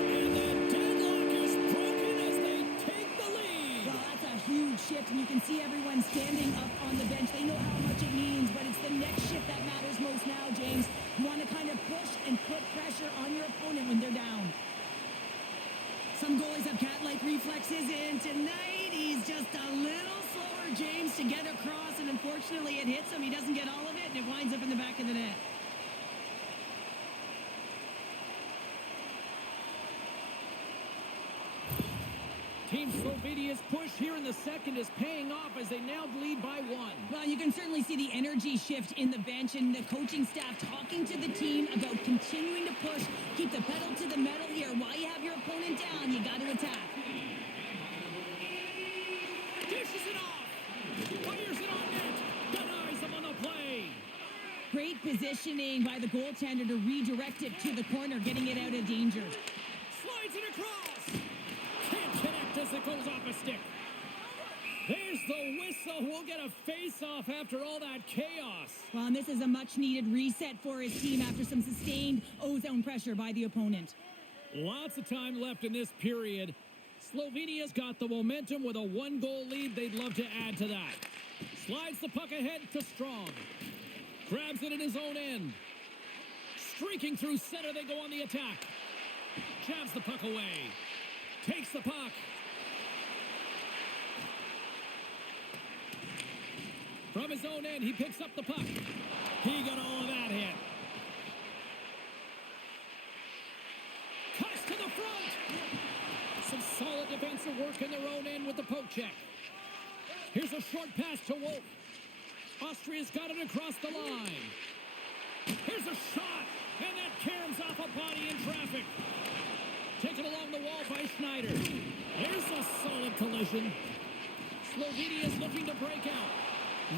And the deadlock is broken as they take the lead. Well, that's a huge shift, and you can see everyone standing up on the bench. They know how much it means, but it's the next shift that matters most now, James. You want to kind of push and put pressure on your opponent when they're down. Some goalies have cat-like reflexes, and tonight he's just a little slower, James, to get across, and unfortunately it hits him. He doesn't get all of it, and it winds up in the back of the net. Team Slovenia's push here in the second is paying off as they now lead by one. Well, you can certainly see the energy shift in the bench and the coaching staff talking to the team about continuing to push, keep the pedal to the metal here. While you have your opponent down, you got to attack. Dishes it off. Fires it on net. Denies them on the play. Great positioning by the goaltender to redirect it to the corner, getting it out of danger. Slides it across. Can't connect as it goes off a stick. There's the whistle. We'll get a face-off after all that chaos. Well, and this is a much-needed reset for his team after some sustained O-zone pressure by the opponent. Lots of time left in this period. Slovenia's got the momentum with a one-goal lead. They'd love to add to that. Slides the puck ahead to Strong. Grabs it in his own end. Streaking through center, they go on the attack. Jabs the puck away. Takes the puck. From his own end, he picks up the puck. He got all of that hit. Cuts to the front. Some solid defensive work in their own end with the poke check. Here's a short pass to Wolf. Austria's got it across the line. Here's a shot, and that caroms off a body in traffic. Taken along the wall by Schneider. There's a solid collision. Slovenia's looking to break out.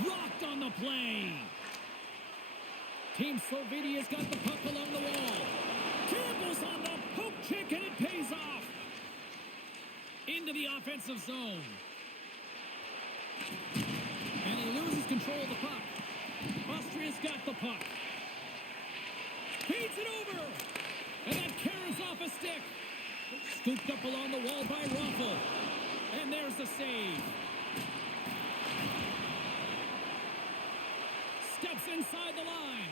Rocked on the play. Team Slovenia's got the puck along the wall. Campbell's on the poke check, and it pays off. Into the offensive zone. And he loses control of the puck. Austria's got the puck. Feeds it over. And that carries off a stick. Scooped up along the wall by Raffel. And there's the save. Steps inside the line.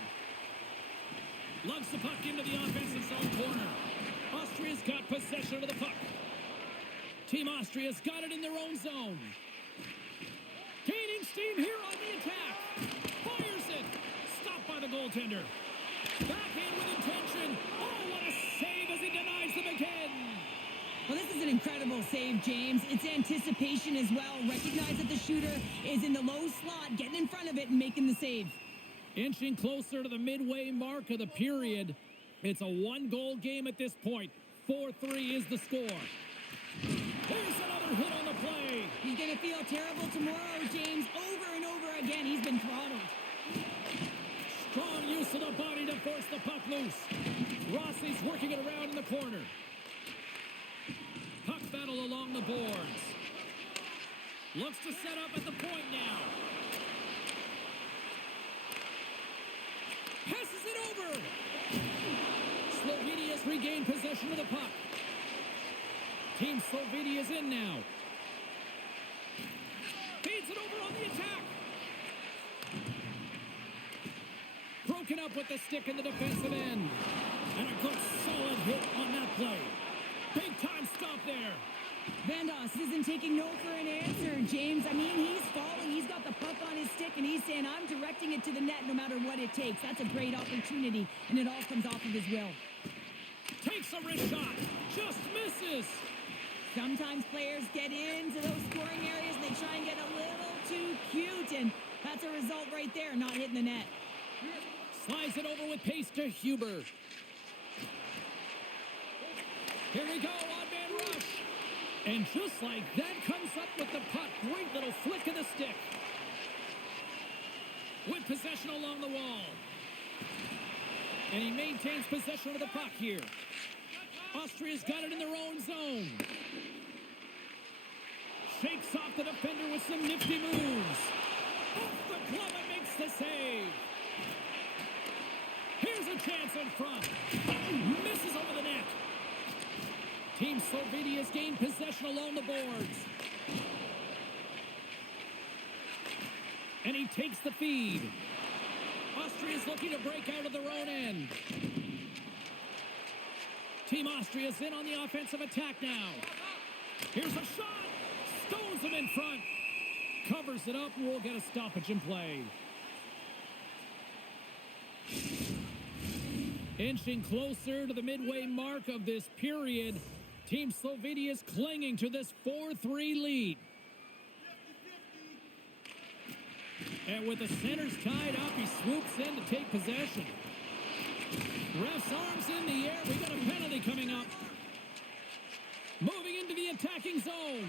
Lugs the puck into the offensive zone corner. Austria's got possession of the puck. Team Austria's got it in their own zone. Gaining steam here on the attack. Fires it. Stopped by the goaltender. Backhand with intention. Oh, what a save as he denies them again. Well, this is is an incredible save, James. It's anticipation as well. Recognize that the shooter is in the low slot, getting in front of it and making the save. Inching closer to the midway mark of the period. It's a one-goal game at this point. 4-3 is the score. Here's another hit on the play. He's going to feel terrible tomorrow, James. Over and over again, he's been throttled. Strong use of the body to force the puck loose. Rossi's working it around in the corner. Puck battle along the boards. Looks to set up at the point now. Passes it over. Slovenia's regained possession of the puck. Team Slovenia's in now. Feeds it over on the attack. Broken up with the stick in the defensive end. And a good solid hit on that play. Big time stop there. Vandos isn't taking no for an answer, James. I mean, he's falling. He's got the puck on his stick, and he's saying, I'm directing it to the net no matter what it takes. That's a great opportunity, and it all comes off of his will. Takes a wrist shot. Just misses. Sometimes players get into those scoring areas, and they try and get a little too cute, and that's a result right there, not hitting the net. Slides it over with pace to Huber. Here we go, on-man rush. And just like that, comes up with the puck. Great little flick of the stick. With possession along the wall. And he maintains possession of the puck here. Austria's got it in their own zone. Shakes off the defender with some nifty moves. Off the glove and makes the save. Here's a chance in front. Misses over the net. Team Slovenia's gained possession along the boards. And he takes the feed. Austria's looking to break out of their own end. Team Austria's in on the offensive attack now. Here's a shot. Stones him in front. Covers it up and we'll get a stoppage in play. Inching closer to the midway mark of this period. Team Slovenia's clinging to this 4-3 lead. And with the centers tied up, he swoops in to take possession. Ref's arms in the air. We got a penalty coming up. Moving into the attacking zone.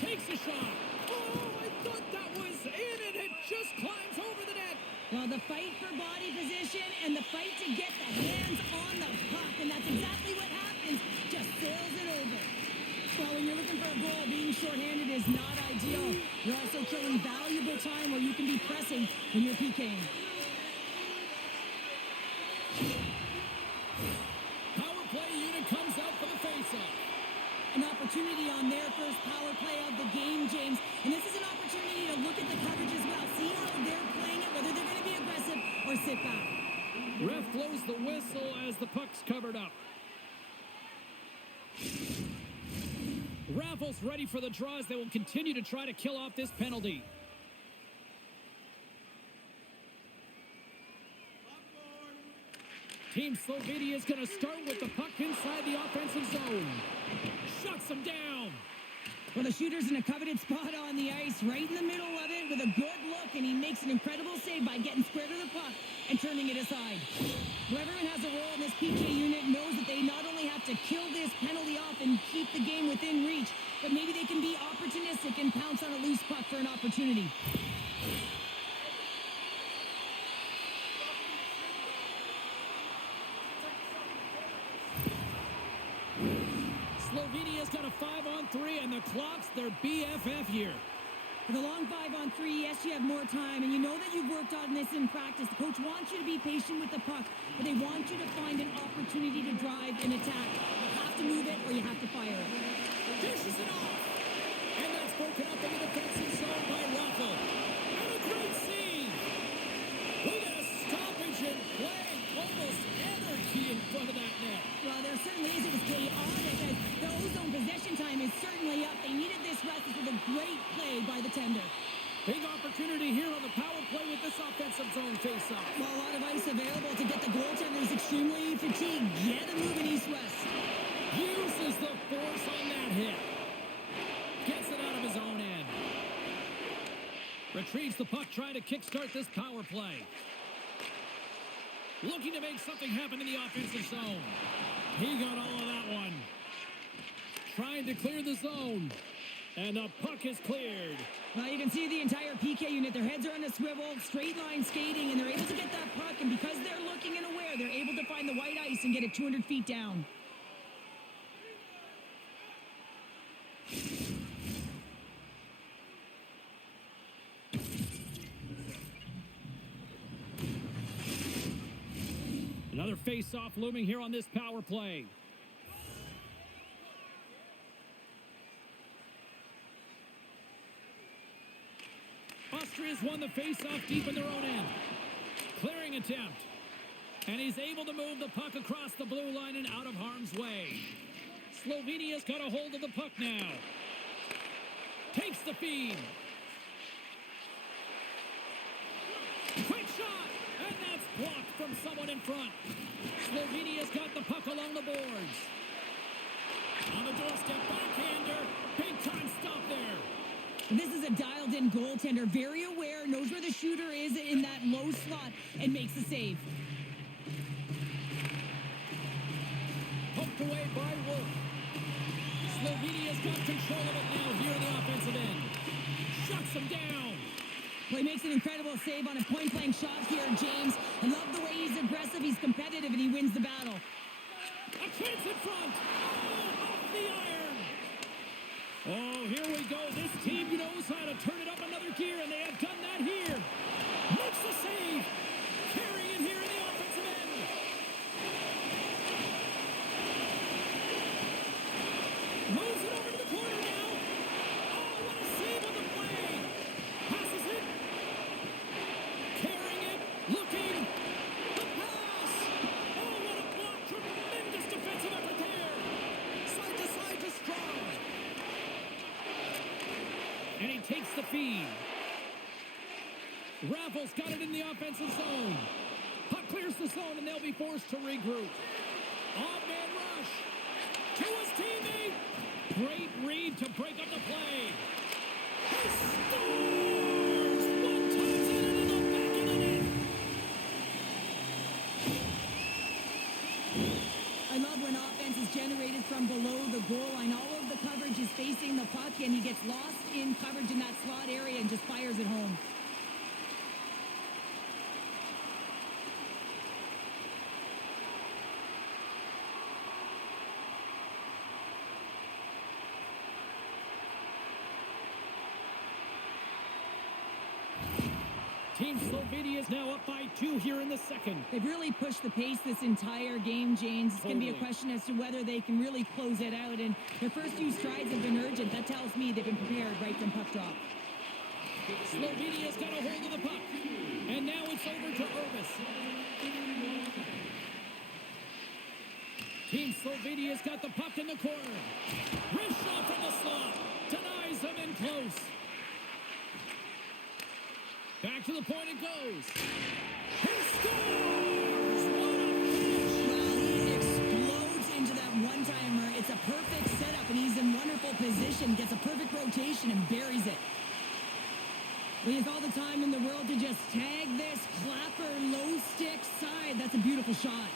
Takes a shot. Oh, I thought that was in, and it just climbs over the net. Well, the fight for body position and the fight to get the hands on the puck, and that's exactly what happens. Just sails it over. Well, when you're looking for a goal, being shorthanded is not ideal. You're also killing valuable time where you can be pressing when you're PKing. Power play unit comes out for the face-off. An opportunity on their first power play of the game, James. And this is an opportunity to look at the coverage as well. See how they're playing it, whether they're going to be aggressive or sit back. Ref blows the whistle as the puck's covered up. Raffles ready for the draws. They will continue to try to kill off this penalty. Team Slovenia is going to start with the puck inside the offensive zone. Shuts them down. Well, the shooter's in a coveted spot on the ice, right in the middle of it with a good look, and he makes an incredible save by getting square to the puck and turning it aside. Whoever has a role in this PK unit knows that they not only have to kill this penalty off and keep the game within reach, but maybe they can be opportunistic and pounce on a loose puck for an opportunity. Slovenia's got a 5-on-3, and the clock's their BFF here. For the long 5-on-3, yes, you have more time, and you know that you've worked on this in practice. The coach wants you to be patient with the puck, but they want you to find an opportunity to drive and attack. You have to move it, or you have to fire it. Dishes it off. And that's broken up in the defensive zone by Raffle. And a great save. We got a stoppage in play. Almost anarchy in front of that net. Well, there certainly is. It was chaotic as the ozone possession time is certainly up. They needed this rest. This was a great play by the tender. Big opportunity here on the power play with this offensive zone face-off. Well, a lot of ice available to get the goaltenders extremely fatigued. Get them moving east-west. Uses the force on that hit. Gets it out of his own end. Retrieves the puck, trying to kickstart this power play. Looking to make something happen in the offensive zone. He got all of that one. Trying to clear the zone. And the puck is cleared. Well, you can see the entire PK unit. Their heads are on a swivel, straight line skating, and they're able to get that puck. And because they're looking and aware, they're able to find the white ice and get it 200 feet down. Another face-off looming here on this power play. Austria's won the face-off deep in their own end. Clearing attempt. And he's able to move the puck across the blue line and out of harm's way. Slovenia's got a hold of the puck now. Takes the feed. Quick shot! And that's blocked from someone in front. Slovenia's got the puck along the boards. On the doorstep, backhander. Big time stop there. This is a dialed-in goaltender, very aware, knows where the shooter is in that low slot, and makes the save. Poked away by Wolf. Slovenia's got control of it now here in the offensive end. Shuts him down. Well, he makes an incredible save on a point-blank shot here, James. I love the way he's aggressive, he's competitive, and he wins the battle. A chance in front. Oh, off the iron. Oh, here we go. This team knows how to turn it up another gear, and they have done that here. Makes the save. Carrying it here in the offensive end. Moves it over to the corner now. Oh, what a save on the play. Passes it. Carrying it. Looking. The pass. Oh, what a block. Tremendous defensive effort there. Side to Strong. And he takes the feed. Raffles got it in the offensive zone. Puck clears the zone, and they'll be forced to regroup. Odd-man rush to his teammate. Great read to break up the play. He scores! One times it into the back of the net. I love when offense is generated from below the goal line. All of the coverage is facing the puck, and he gets lost in coverage in that slot area and just fires it home. Team Slovenia is now up by 2 here in the second. They've really pushed the pace this entire game, James. It's going to be a Totally. question as to whether they can really close it out. And their first few strides have been urgent. That tells me they've been prepared right from puck drop. Slovenia's got a hold of the puck. And now it's over to Urbis. Team Slovenia's got the puck in the corner. Wrist shot from the slot. Denies him in close. Back to the point it goes. He scores! What a finish! Well, he explodes into that one-timer. It's a perfect setup, and he's in wonderful position. Gets a perfect rotation and buries it. Well, he has all the time in the world to just tag this clapper low stick side. That's a beautiful shot.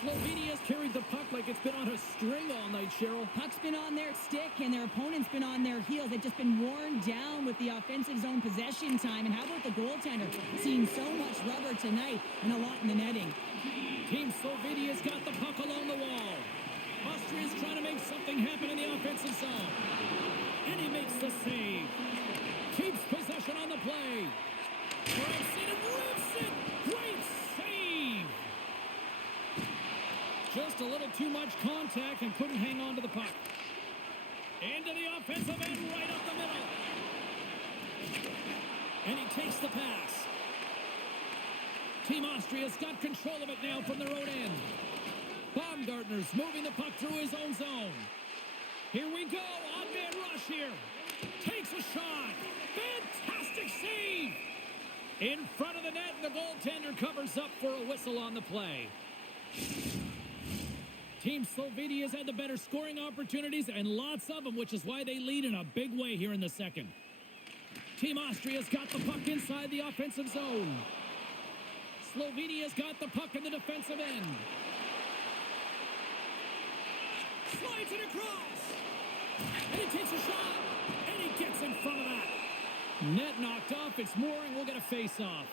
Slovenia's carried the puck like it's been on a string all night, Cheryl. Puck's been on their stick, and their opponent's been on their heels. They've just been worn down with the offensive zone possession time. And how about the goaltender? Seeing so much rubber tonight and a lot in the netting. Team Slovenia's got the puck along the wall. Austria's trying to make something happen in the offensive zone. And he makes the save. Keeps possession on the play. Grabs it and rips it. Great save. Just a little too much contact and couldn't hang on to the puck. Into the offensive end, right up the middle. And he takes the pass. Team Austria's got control of it now from their own end. Baumgartner's moving the puck through his own zone. Here we go. Odd man rush here. Takes a shot. Fantastic save. In front of the net, and the goaltender covers up for a whistle on the play. Team Slovenia's had the better scoring opportunities, and lots of them, which is why they lead in a big way here in the second. Team Austria's got the puck inside the offensive zone. Slovenia's got the puck in the defensive end. Slides it across. And he takes a shot. And he gets in front of that. Net knocked off. It's Mooring. We'll get a face-off.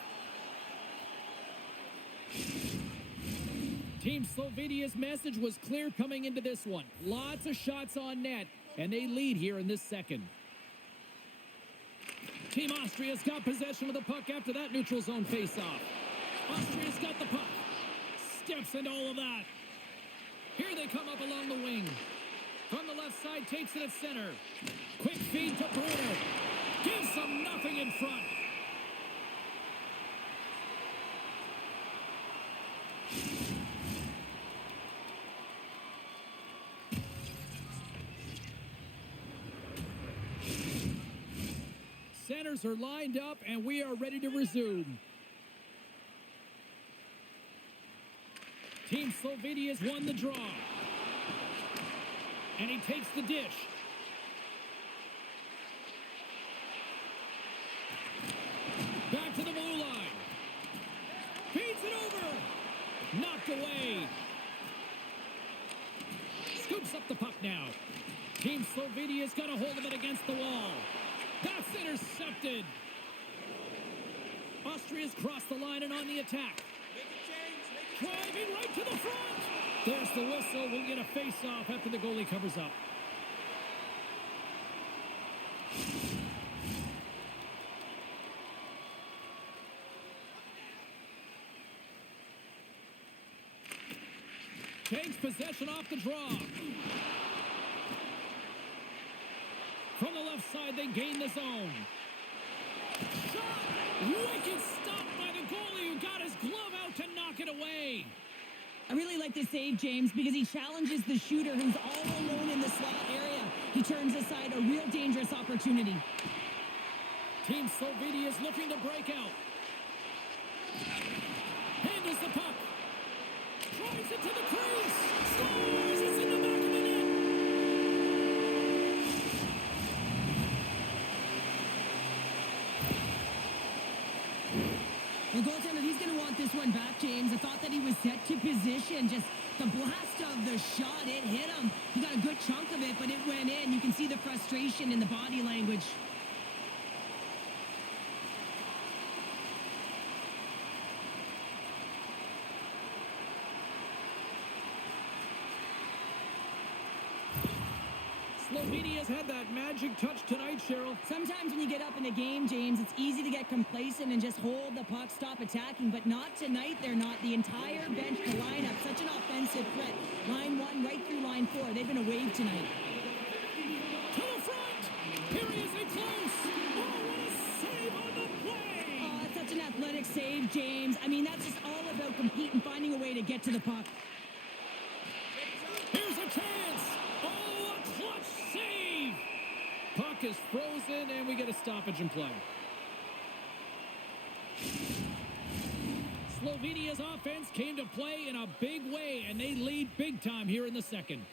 Team Slovenia's message was clear coming into this one. Lots of shots on net, and they lead here in this second. Team Austria's got possession of the puck after that neutral zone face-off. Austria's got the puck. Steps into all of that. Here they come up along the wing. From the left side, takes it at center. Quick feed to Bruder. Gives them nothing in front. Centers are lined up, and we are ready to resume. Team Slovenia's won the draw. And he takes the dish. Back to the blue line. Feeds it over. Knocked away. Scoops up the puck now. Team Slovenia's got a hold of it against the wall. That's intercepted. Austria's crossed the line and on the attack. Driving right to the front. There's the whistle. We'll get a face-off after the goalie covers up. Takes possession off the draw. From the left side, they gain the zone. Shot! Wicked stop by the goalie who got his glove out to knock it away. I really like this save, James, because he challenges the shooter who's all alone in the slot area. He turns aside a real dangerous opportunity. Team Slovenia is looking to break out. Handles the puck. Drives it to the crease. Scores! It's in the back of the net. The goaltender, he's going to want this one back, James. I thought that he was set to position. Just the blast of the shot, it hit him. He got a good chunk of it, but it went in. You can see the frustration in the body language. Slovenia's had that magic touch tonight, Cheryl. Sometimes when you get up in a game, James, it's easy to get complacent and just hold the puck, stop attacking, but not tonight. They're not. The entire bench, the lineup, such an offensive threat. Line 1 right through line 4. They've been a wave tonight. To the front! Here he is in close! Oh, what a save on the play! Oh, it's such an athletic save, James. I mean, that's just all about competing, finding a way to get to the puck. Here's a chance! Oh, a clutch save! Puck is frozen, and we get a stoppage in play. Slovenia's offense came to play in a big way, and they lead big time here in the second.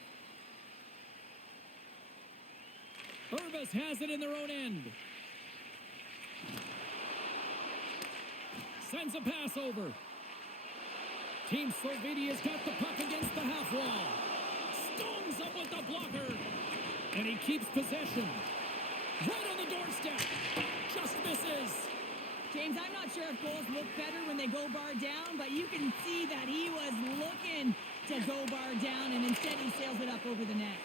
Irvis has it in their own end. Sends a pass over. Team Slovenia's got the puck against the half wall. Stones up with the blocker. And he keeps possession. Right on the doorstep. Just misses. James, I'm not sure if goals look better when they go bar down, but you can see that he was looking to go bar down, and instead he sails it up over the net.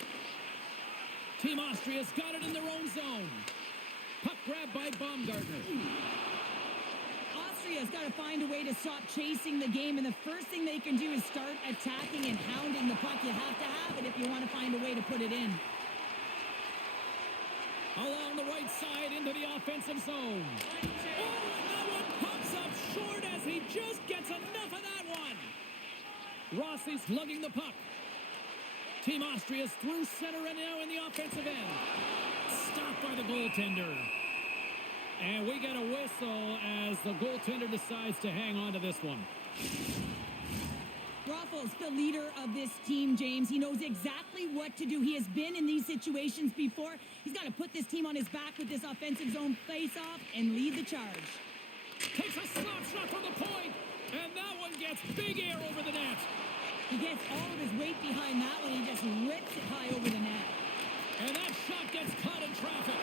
Team Austria's got it in their own zone. Puck grab by Baumgartner. Austria's got to find a way to stop chasing the game, and the first thing they can do is start attacking and hounding the puck. You have to have it if you want to find a way to put it in. Along the right side into the offensive zone. Oh, and that one pops up short as he just gets enough of that one. Rossi's lugging the puck. Team Austria's through center and now in the offensive end. Stopped by the goaltender. And we get a whistle as the goaltender decides to hang on to this one. Raffles, the leader of this team, James. He knows exactly what to do. He has been in these situations before. He's got to put this team on his back with this offensive zone face-off and lead the charge. Takes a slap shot from the point, and that one gets big air over the net. He gets all of his weight behind that one. He just rips it high over the net. And that shot gets caught in traffic.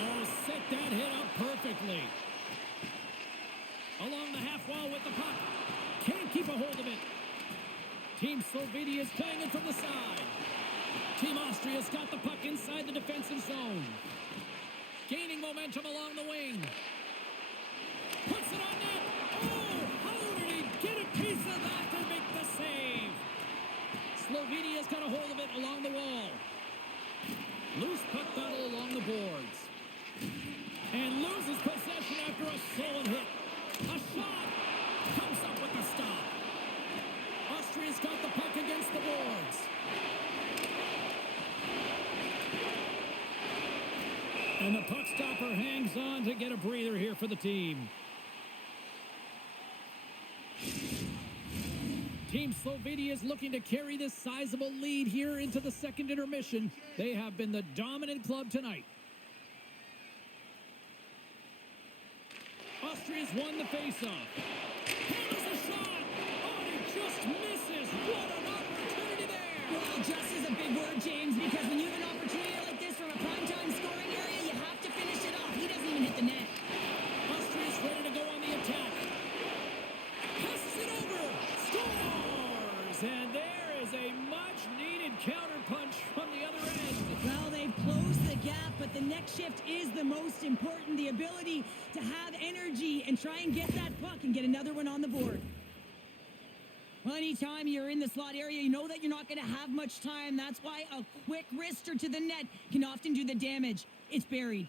Oh, set that hit up perfectly. Along the half wall with the puck. Can't keep a hold of it. Team Slovenia is playing it from the side. Team Austria's got the puck inside the defensive zone. Gaining momentum along the wing. Puts it on net. Oh, how did he get a piece of that to make the save? Slovenia's got a hold of it along the wall. Loose puck battle along the boards. And loses possession after a solid hit. A shot comes up with the stop. Austria's got the puck against the boards. And the puck stopper hangs on to get a breather here for the team. Team Slovenia is looking to carry this sizable lead here into the second intermission. They have been the dominant club tonight. Austria's won the faceoff. Handles a shot. Oh, and he just misses. What an opportunity there. Well, just is a big word, James, because when you have an opportunity like this from a primetime scoring area, you have to finish it off. He doesn't even hit the net. Austria's ready to go on the attack. Passes it over. Scores! And there is a much-needed counterpunch from the other end. Well, they've closed the gap, but the next shift is the most important. The ability to have energy and try and get that puck and get another one on the board. Well, anytime you're in the slot area, you know that you're not going to have much time. That's why a quick wrister to the net can often do the damage. It's buried.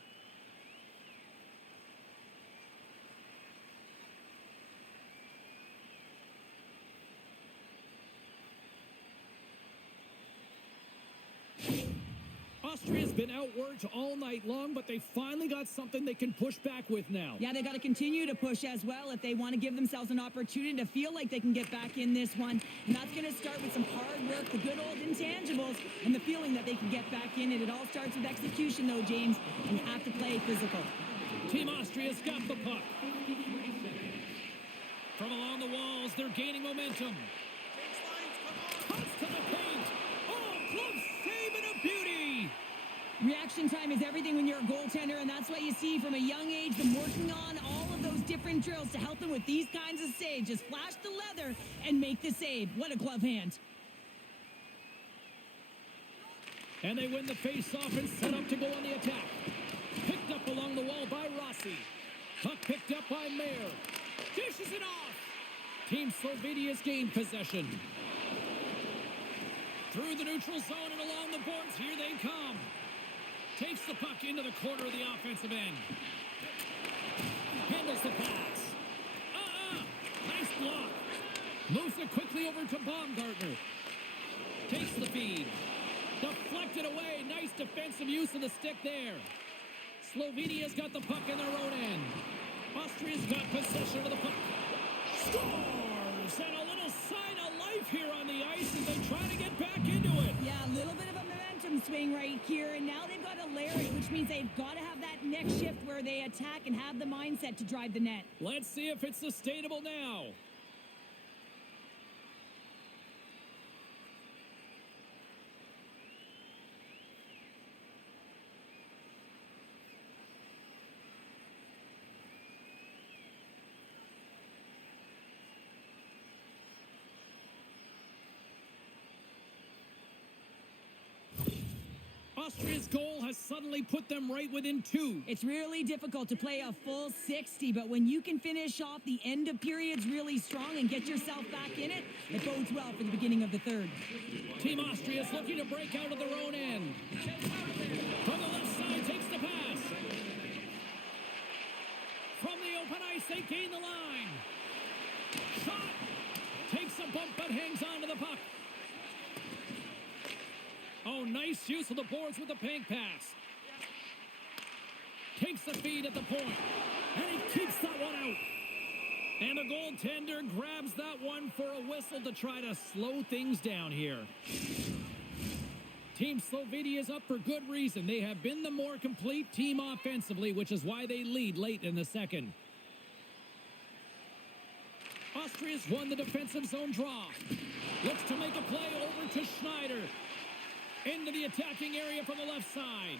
Austria's been outworked all night long, but they finally got something they can push back with now. Yeah, they got to continue to push as well if they want to give themselves an opportunity to feel like they can get back in this one. And that's going to start with some hard work, the good old intangibles, and the feeling that they can get back in. And it all starts with execution, though, James. And you have to play physical. Team Austria's got the puck. From along the walls, they're gaining momentum. Cuts to the paint. Oh, glove save and a beauty. Reaction time is everything when you're a goaltender, and that's what you see from a young age, them working on all of those different drills to help them with these kinds of saves. Just flash the leather and make the save. What a glove hand. And they win the face-off and set up to go on the attack. Picked up along the wall by Rossi. Puck picked up by Mayer. Dishes it off. Team Slovenia's gained possession. Through the neutral zone and along the boards, here they come. Takes the puck into the corner of the offensive end. Handles the pass. Nice block. Moves it quickly over to Baumgartner. Takes the feed. Deflected away. Nice defensive use of the stick there. Slovenia's got the puck in their own end. Austria's got possession of the puck. Scores! And a little sign of life here on the ice as they try to get back into it. Yeah, a little bit of a momentum swing right here, and now they've got to layer it, which means they've got to have that next shift where they attack and have the mindset to drive the net. Let's see if it's sustainable now. Austria's goal has suddenly put them right within 2. It's really difficult to play a full 60, but when you can finish off the end of periods really strong and get yourself back in it, it bodes well for the beginning of the third. Team Austria's looking to break out of their own end. From the left side, takes the pass. From the open ice, they gain the line. Shot. Takes a bump, but hangs on to the puck. Oh, nice use of the boards with the paint pass. Takes the feed at the point. And he keeps that one out. And the goaltender grabs that one for a whistle to try to slow things down here. Team Slovenia is up for good reason. They have been the more complete team offensively, which is why they lead late in the second. Austria's won the defensive zone draw. Looks to make a play over to Schneider. Into the attacking area from the left side.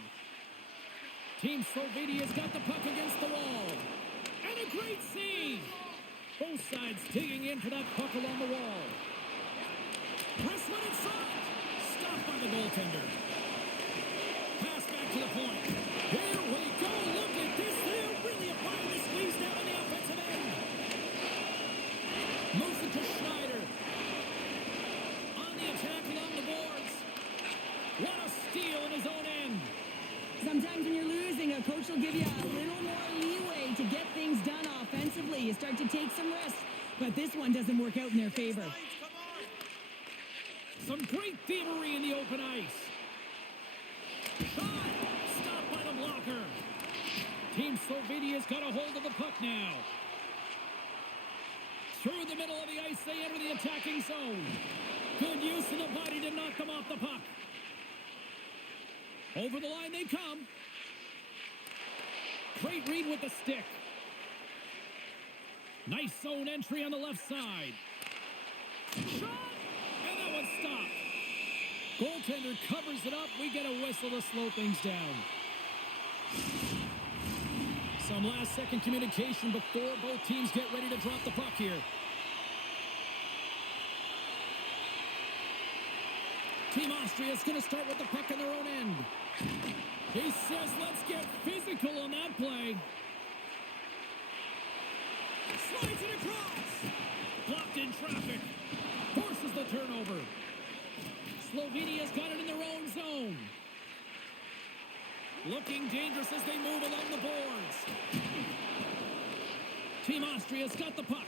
Team Slovenia's got the puck against the wall. And a great save. Both sides digging in for that puck along the wall. Wrestling inside. Stopped by the goaltender. Pass back to the point. Here we go. Look at this. They're really applying the squeeze down on the offensive end. Moves it to Schneider. On the attack along the boards. What a steal in his own end. Sometimes when you're losing, a coach will give you a little more leeway to get things done offensively. You start to take some risks, but this one doesn't work out in their favor. Some great thievery in the open ice. Shot! Stopped by the blocker. Team Slovenia's got a hold of the puck now. Through the middle of the ice, they enter the attacking zone. Good use of the body to knock them off the puck. Over the line they come. Great read with the stick. Nice zone entry on the left side. Shot! And that one's stopped. Goaltender covers it up. We get a whistle to slow things down. Some last-second communication before both teams get ready to drop the puck here. Team Austria is going to start with the puck in their own end. He says, let's get physical on that play. Slides it across. Blocked in traffic. Forces the turnover. Slovenia's got it in their own zone. Looking dangerous as they move along the boards. Team Austria's got the puck.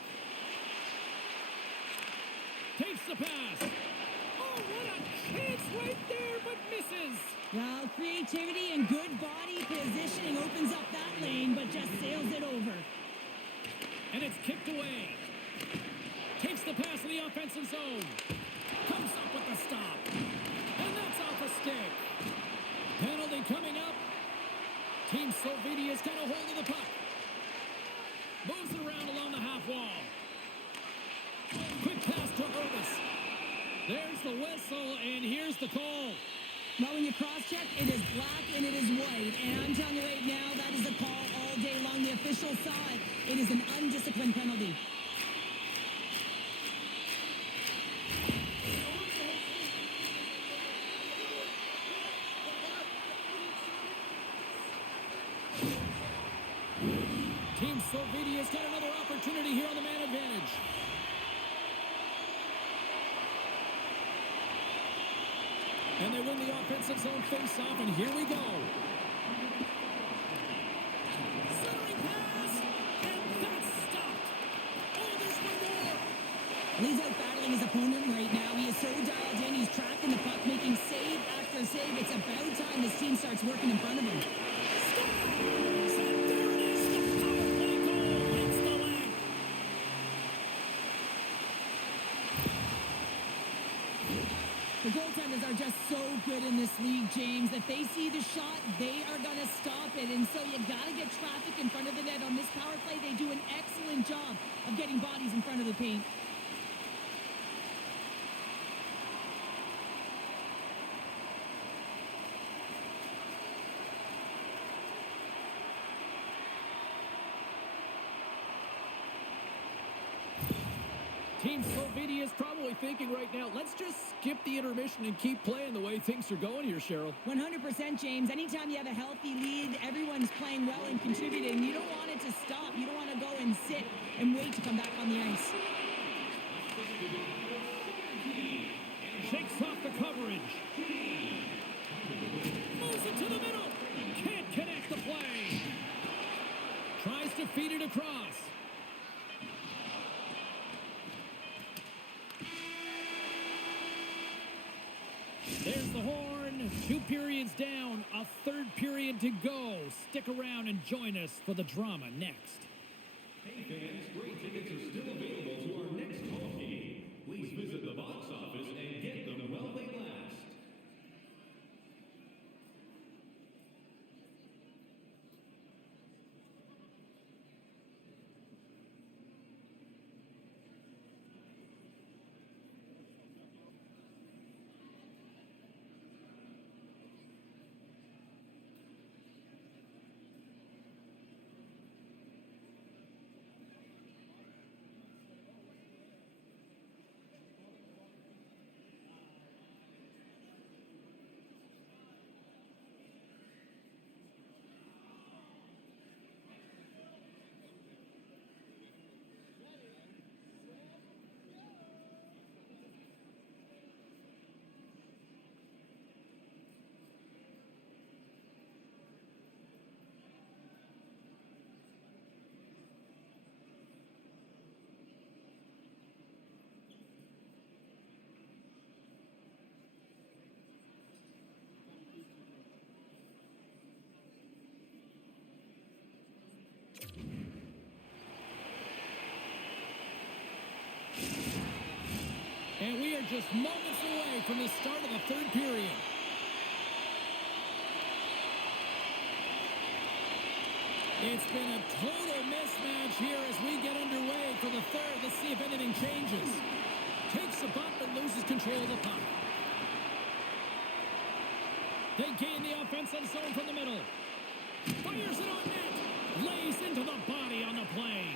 Takes the pass. Oh, what a chance right there, but misses. Well, creativity and good body positioning opens up that lane, but just sails it over. And it's kicked away. Takes the pass in the offensive zone. Comes up with the stop. And that's off a stick. Penalty coming up. Team Slovenia's got a hold of the puck. Moves it around along the half wall. Quick pass to Orbis. There's the whistle, and here's the call. Well, when you cross-check, it is black and it is white. And I'm telling you right now, that is a call all day long. The official saw it. It is an undisciplined penalty. Team Slovenia's got another opportunity here on the man advantage. And they win the offensive zone face-off, and here we go. Centering pass, and that's stopped. Oh, there's one more. He's out battling his opponent right now. He is so dialed in. He's tracking the puck, making save after save. It's about time this team starts working in front of him. Scores! And there it is. The power play goal hits the leg. The goaltenders are just so good in this league, James. If they see the shot, they are going to stop it. And so you got to get traffic in front of the net. On this power play, they do an excellent job of getting bodies in front of the paint. Team Slovenia is probably thinking right now, let's just skip the intermission and keep playing the way things are going here, Cheryl. 100%, James. Anytime you have a healthy lead, everyone's playing well and contributing. You don't want it to stop. You don't want to go and sit and wait to come back on the ice. Shakes off the coverage. Moves it to the middle. Can't connect the play. Tries to feed it across. There's the horn. win. 2 periods down, a third period to go. Stick around and join us for the drama next. Hey fans, great tickets are still available to our next home game. Please visit the box office and get them while they last. And we are just moments away from the start of the third period. It's been a total mismatch here as we get underway for the third. Let's see if anything changes. Takes a bump and loses control of the puck. They gain the offensive zone from the middle. Fires it on net. Lays into the body on the play.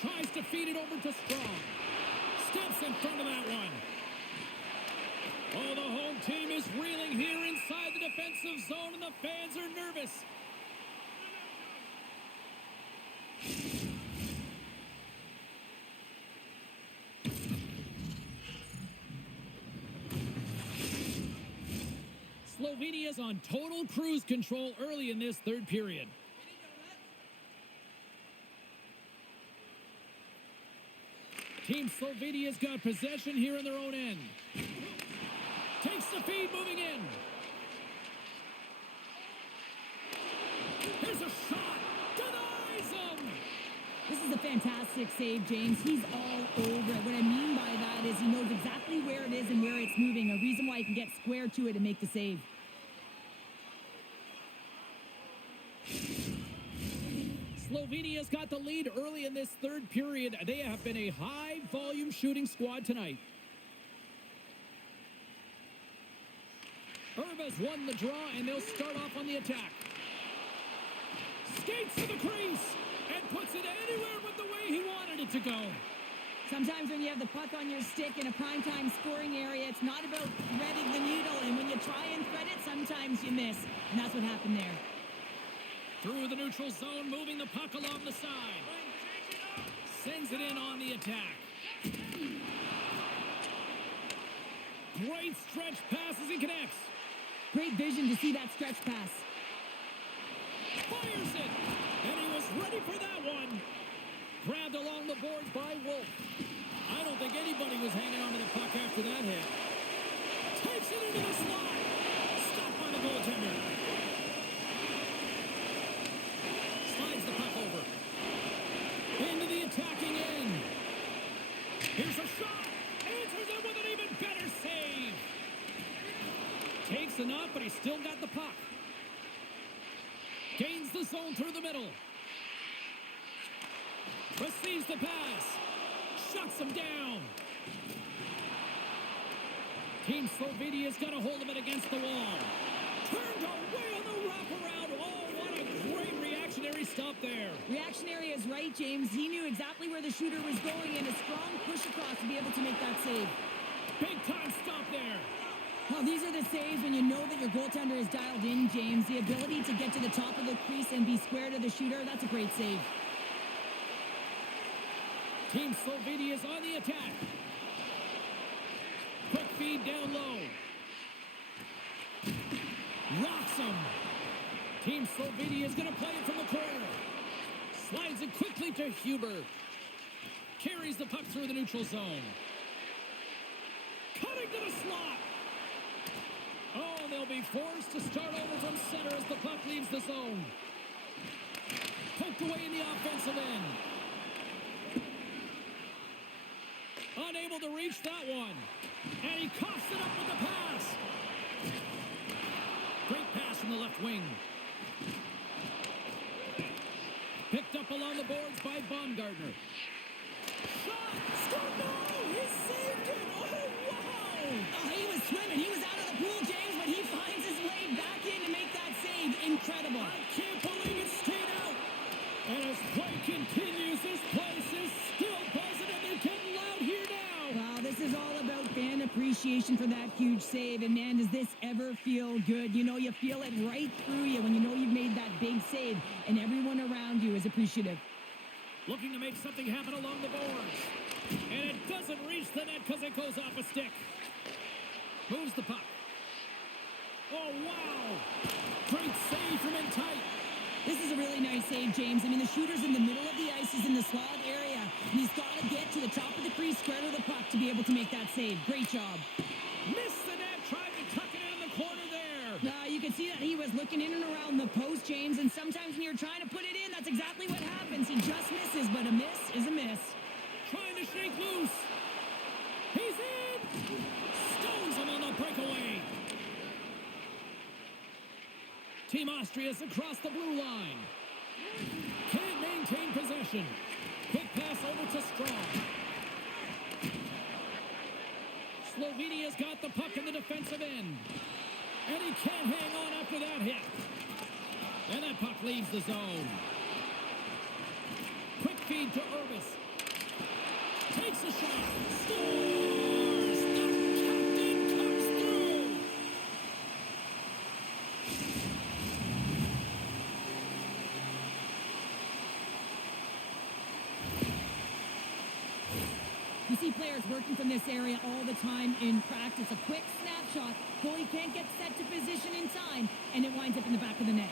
Tries to feed it over to Strong. Steps in front of that one. Oh, the home team is reeling here inside the defensive zone, and the fans are nervous. Slovenia's on total cruise control early in this third period. Team Slovenia's got possession here in their own end. Takes the feed, moving in. Here's a shot. Denies him. This is a fantastic save, James. He's all over it. What I mean by that is he knows exactly where it is and where it's moving. A reason why he can get square to it and make the save. Slovenia's got the lead early in this third period. They have been a high-volume shooting squad tonight. Irva's won the draw, and they'll start off on the attack. Skates to the crease and puts it anywhere but the way he wanted it to go. Sometimes when you have the puck on your stick in a primetime scoring area, it's not about threading the needle. And when you try and thread it, sometimes you miss. And that's what happened there. Through the neutral zone, moving the puck along the side. Sends it in on the attack. Great stretch pass as he connects. Great vision to see that stretch pass. Fires it! And he was ready for that one. Grabbed along the board by Wolf. I don't think anybody was hanging on to the puck after that hit. Takes it into the slot. Stopped by the goaltender. Slides the puck over. Into the attacking end. Here's a shot. Answers it with an even better save. Takes enough, but he's still got the puck. Gains the zone through the middle. Receives the pass. Shuts him down. Team Slovenia's got a hold of it against the wall. Turned away on the wraparound. Oh, what a great reactionary stop there. Reactionary is right, James. He knew exactly where the shooter was going and a strong push across to be able to make that save. Big time stop there. Well, these are the saves when you know that your goaltender is dialed in, James. The ability to get to the top of the crease and be square to the shooter, that's a great save. Team Slovenia's on the attack. Quick feed down low. Rocks him. Team Slovenia's going to play it from the corner. Slides it quickly to Huber. Carries the puck through the neutral zone. Cutting to the slot. They'll be forced to start over from center as the puck leaves the zone. Poked away in the offensive end. Unable to reach that one. And he coughs it up with the pass. Great pass from the left wing. Picked up along the boards by Baumgartner. Shot! Score! No! He saved it! Oh, wow! Oh, he was swimming. He was out of the pool, James, but he finds his way back in to make that save. Incredible. I can't believe it stayed out. And as play continues, this place is still buzzing, and they're getting loud here now. Wow, this is all about fan appreciation for that huge save. And, man, does this ever feel good? You know, you feel it right through you when you know you've made that big save, and everyone around you is appreciative. Looking to make something happen along the boards. And it doesn't reach the net because it goes off a stick. Moves the puck. Oh, wow. Great save from in tight. This is a really nice save, James. I mean, the shooter's in the middle of the ice. He's in the slot area. And he's got to get to the top of the crease, square to the puck to be able to make that save. Great job. Missed the net. Tried to tuck it in the corner there. You can see that he was looking in and around the post, James. And sometimes when you're trying to put it in, that's exactly what happens. He just misses, but a miss is a miss. Trying to shake loose. He's in. Stones him on the breakaway. Team Austria's across the blue line. Can't maintain possession. Quick pass over to Strong. Slovenia's got the puck in the defensive end. And he can't hang on after that hit. And that puck leaves the zone. Quick feed to Urbis. Takes a shot. Scores! The captain comes through! You see players working from this area all the time in practice. A quick snapshot. Goalie can't get set to position in time, and it winds up in the back of the net.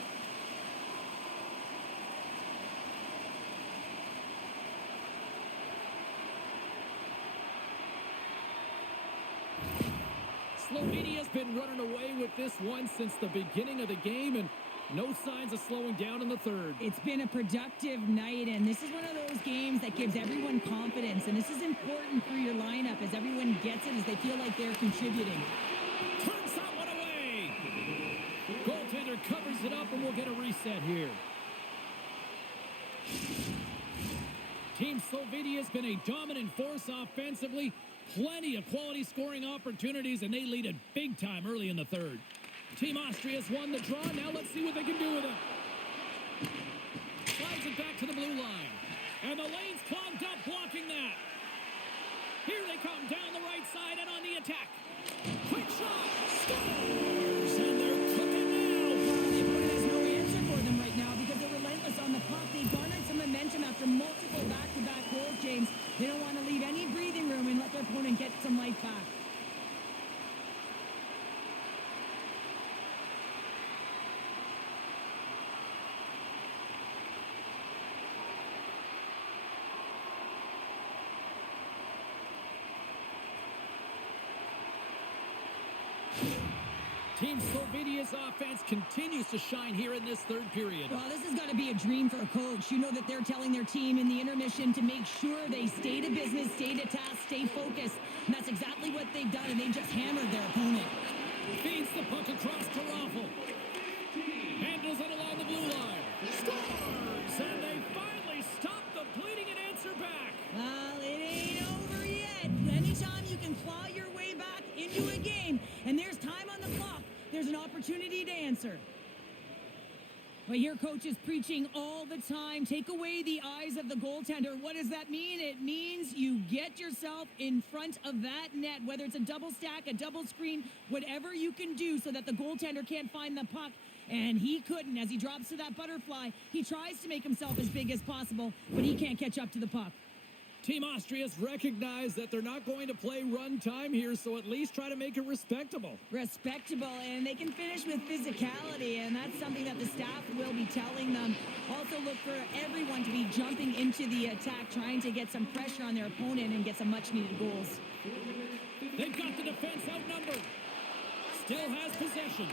Slovenia's been running away with this one since the beginning of the game, and no signs of slowing down in the third. It's been a productive night, and this is one of those games that gives everyone confidence, and this is important for your lineup as everyone gets it, as they feel like they're contributing. Turns that one away. Goaltender covers it up, and we'll get a reset here. Team Slovenia's been a dominant force offensively. Plenty of quality scoring opportunities, and they lead it big time early in the third. Team Austria's won the draw. Now let's see what they can do with it. Slides it back to the blue line. And the lane's clogged up, blocking that. Here they come down the right side and on the attack. Quick shot. Scores! And they're cooking now. The opponent has no answer for them right now because they're relentless on the puck. They garnered some momentum after multiple back-to-back goals, James. They don't want to leave any breathing room and let their opponent get some life back. Team Slovenia's offense continues to shine here in this third period. Well, this has got to be a dream for a coach. You know that they're telling their team in the intermission to make sure they stay to business, stay to task, stay focused. And that's exactly what they've done, and they just hammered their opponent. Feeds the puck across to Raffle. Handles it along the blue line. Scores! And they finally stop the bleeding and answer back. Well, it ain't over yet. Anytime you can claw your way back into a game, and there's time on the clock, there's an opportunity to answer. But your coach is preaching all the time. Take away the eyes of the goaltender. What does that mean? It means you get yourself in front of that net, whether it's a double stack, a double screen, whatever you can do so that the goaltender can't find the puck. And he couldn't. As he drops to that butterfly, he tries to make himself as big as possible, but he can't catch up to the puck. Team Austria's recognized that they're not going to play run time here, so at least try to make it respectable. Respectable, and they can finish with physicality, and that's something that the staff will be telling them. Also look for everyone to be jumping into the attack, trying to get some pressure on their opponent and get some much-needed goals. They've got the defense outnumbered. Still has possession.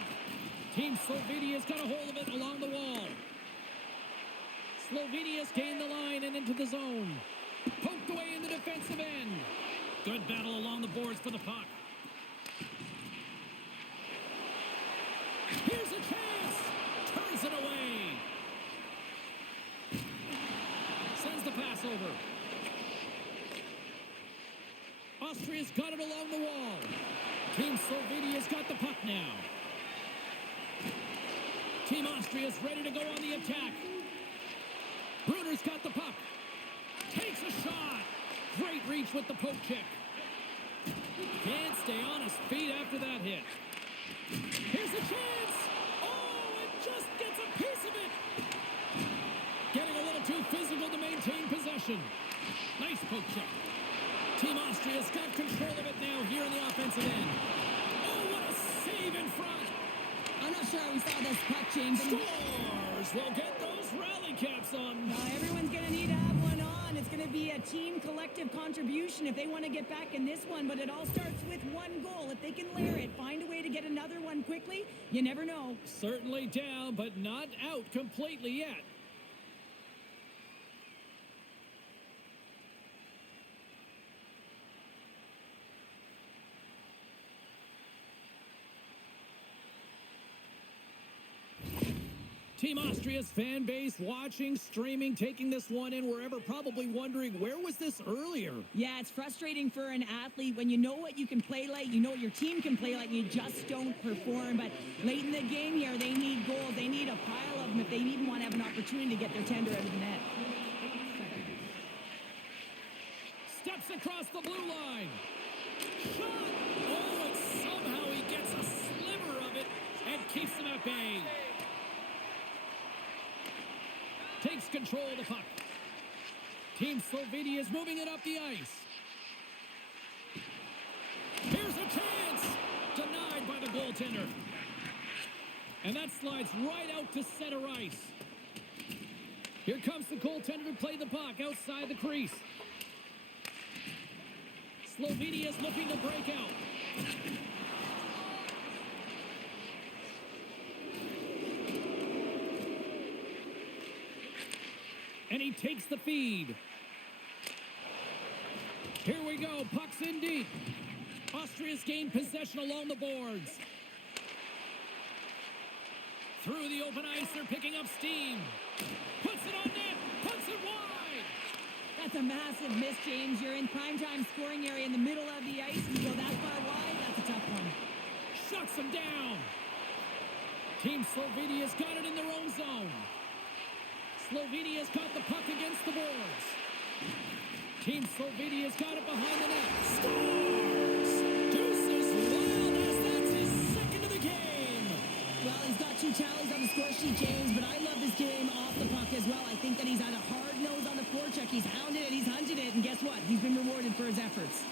Team Slovenia's got a hold of it along the wall. Slovenia's gained the line and into the zone. Poked away in the defensive end. Good battle along the boards for the puck. Here's a chance. Turns it away. Sends the pass over. Austria's got it along the wall. Team Slovenia's got the puck now. Team Austria's ready to go on the attack. Bruner's got the puck. Takes a shot. Great reach with the poke check. Can't stay on his feet after that hit. Here's a chance. Oh, it just gets a piece of it. Getting a little too physical to maintain possession. Nice poke check. Team Austria's got control of it now here in the offensive end. Oh, what a save in front. I'm not sure we saw this puck change. Scores! We'll get those rally caps on. Everyone's going to need to have one on. It's going to be a team collective contribution if they want to get back in this one. But it all starts with one goal. If they can layer it, find a way to get another one quickly, you never know. Certainly down, but not out completely yet. Team Austria's fan base watching, streaming, taking this one in wherever, probably wondering, where was this earlier? Yeah, it's frustrating for an athlete when you know what you can play like, you know what your team can play like, you just don't perform. But late in the game here, they need goals. They need a pile of them if they even want to have an opportunity to get their tender out of the net. Steps across the blue line. Shot! Oh, and somehow he gets a sliver of it and keeps them at bay. Takes control of the puck. Team Slovenia is moving it up the ice. Here's a chance! Denied by the goaltender. And that slides right out to center ice. Here comes the goaltender to play the puck outside the crease. Slovenia's looking to break out. And he takes the feed. Here we go. Puck's in deep. Austria's gained possession along the boards. Through the open ice, they're picking up steam. Puts it on net. Puts it wide. That's a massive miss, James. You're in primetime scoring area in the middle of the ice. You go that far wide, that's a tough one. Shuts him down. Team Slovenia's got it in their own zone. Slovenia's got the puck against the boards. Team Slovenia's got it behind the net. Scores! Deuces Wildness, that's his second of the game. Well, he's got 2 tallies on the score sheet, James, but I love his game off the puck as well. I think that he's had a hard nose on the forecheck. He's hounded it, he's hunted it, and guess what? He's been rewarded for his efforts.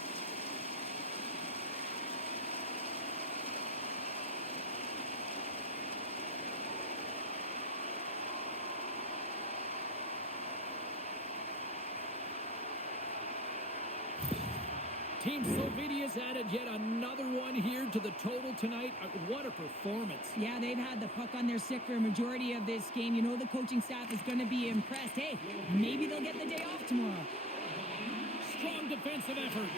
Team Slovenia's added yet another one here to the total tonight. What a performance. Yeah, they've had the puck on their stick for a majority of this game. You know the coaching staff is going to be impressed. Hey, maybe they'll get the day off tomorrow. Strong defensive effort.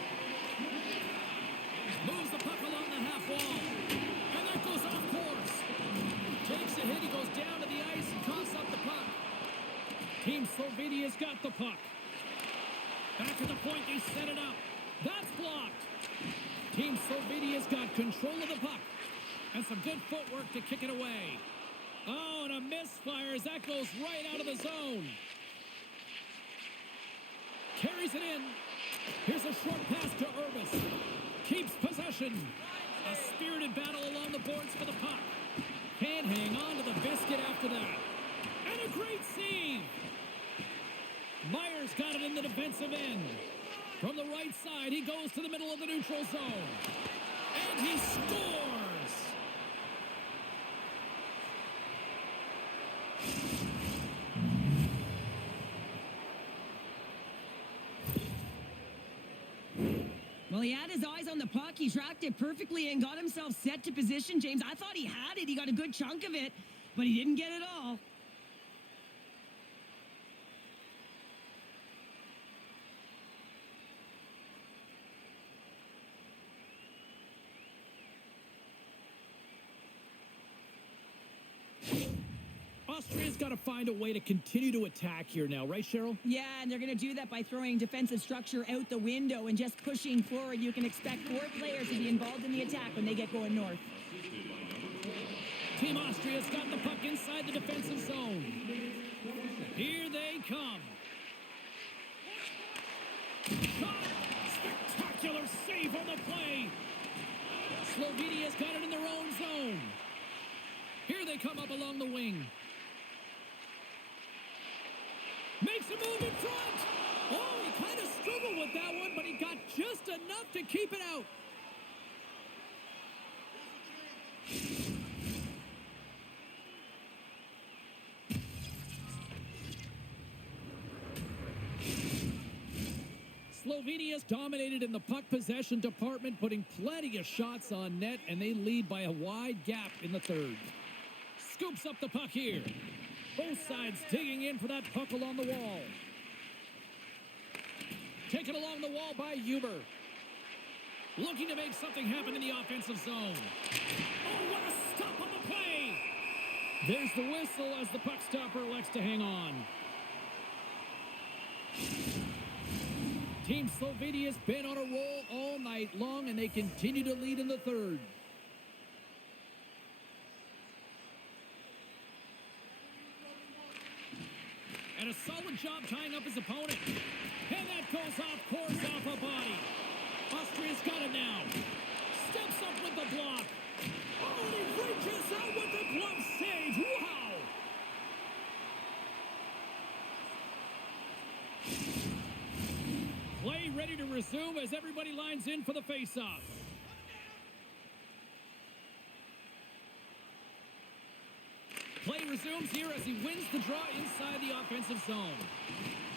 Moves the puck along the half wall. And that goes off course. Takes a hit. He goes down to the ice and coughs up the puck. Team Slovenia's got the puck. Back at the point, they set it up. That's blocked. Team Slovenia's got control of the puck. And some good footwork to kick it away. Oh, and a misfire as that goes right out of the zone. Carries it in. Here's a short pass to Urbis. Keeps possession. A spirited battle along the boards for the puck. Can't hang on to the biscuit after that. And a great save. Myers got it in the defensive end. From the right side, he goes to the middle of the neutral zone. And he scores! Well, he had his eyes on the puck. He tracked it perfectly and got himself set to position, James. I thought he had it. He got a good chunk of it, but he didn't get it all. Austria's got to find a way to continue to attack here now, right, Cheryl? Yeah, and they're going to do that by throwing defensive structure out the window and just pushing forward. You can expect 4 players to be involved in the attack when they get going north. Team Austria's got the puck inside the defensive zone. Here they come. Shot! Spectacular save on the play. Slovenia's got it in their own zone. Here they come up along the wing. Makes a move in front. Oh, he kind of struggled with that one, but he got just enough to keep it out. Slovenia's dominated in the puck possession department, putting plenty of shots on net, and they lead by a wide gap in the third. Scoops up the puck here. Both sides digging in for that puck along the wall. Taken along the wall by Huber. Looking to make something happen in the offensive zone. Oh, what a stop on the play! There's the whistle as the puck stopper elects to hang on. Team Slovenia's been on a roll all night long, and they continue to lead in the third. And a solid job tying up his opponent. And that goes off course off a body. Austria's got it now. Steps up with the block. Oh, and he reaches out with the glove save. Wow! Play ready to resume as everybody lines in for the face-off. Play resumes here as he wins the draw inside the offensive zone.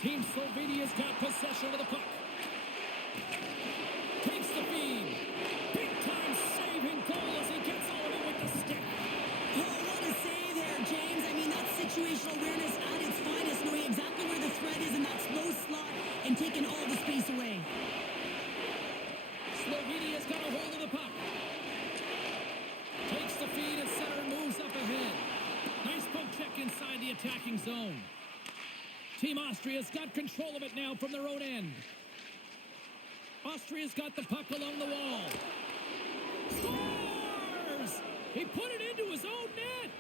Team Slovenia's got possession of the puck. Takes the feed. Big-time saving goal as he gets all of it with the stick. Oh, what a save there, James. I mean, that's situational awareness at its finest, knowing exactly where the threat is in that slow slot and taking all the space away. Slovenia's got a hold of the puck. Takes the feed and center moves up ahead. Nice poke check inside the attacking zone. Team Austria's got control of it now from their own end. Austria's got the puck along the wall. Scores! He put it into his own net.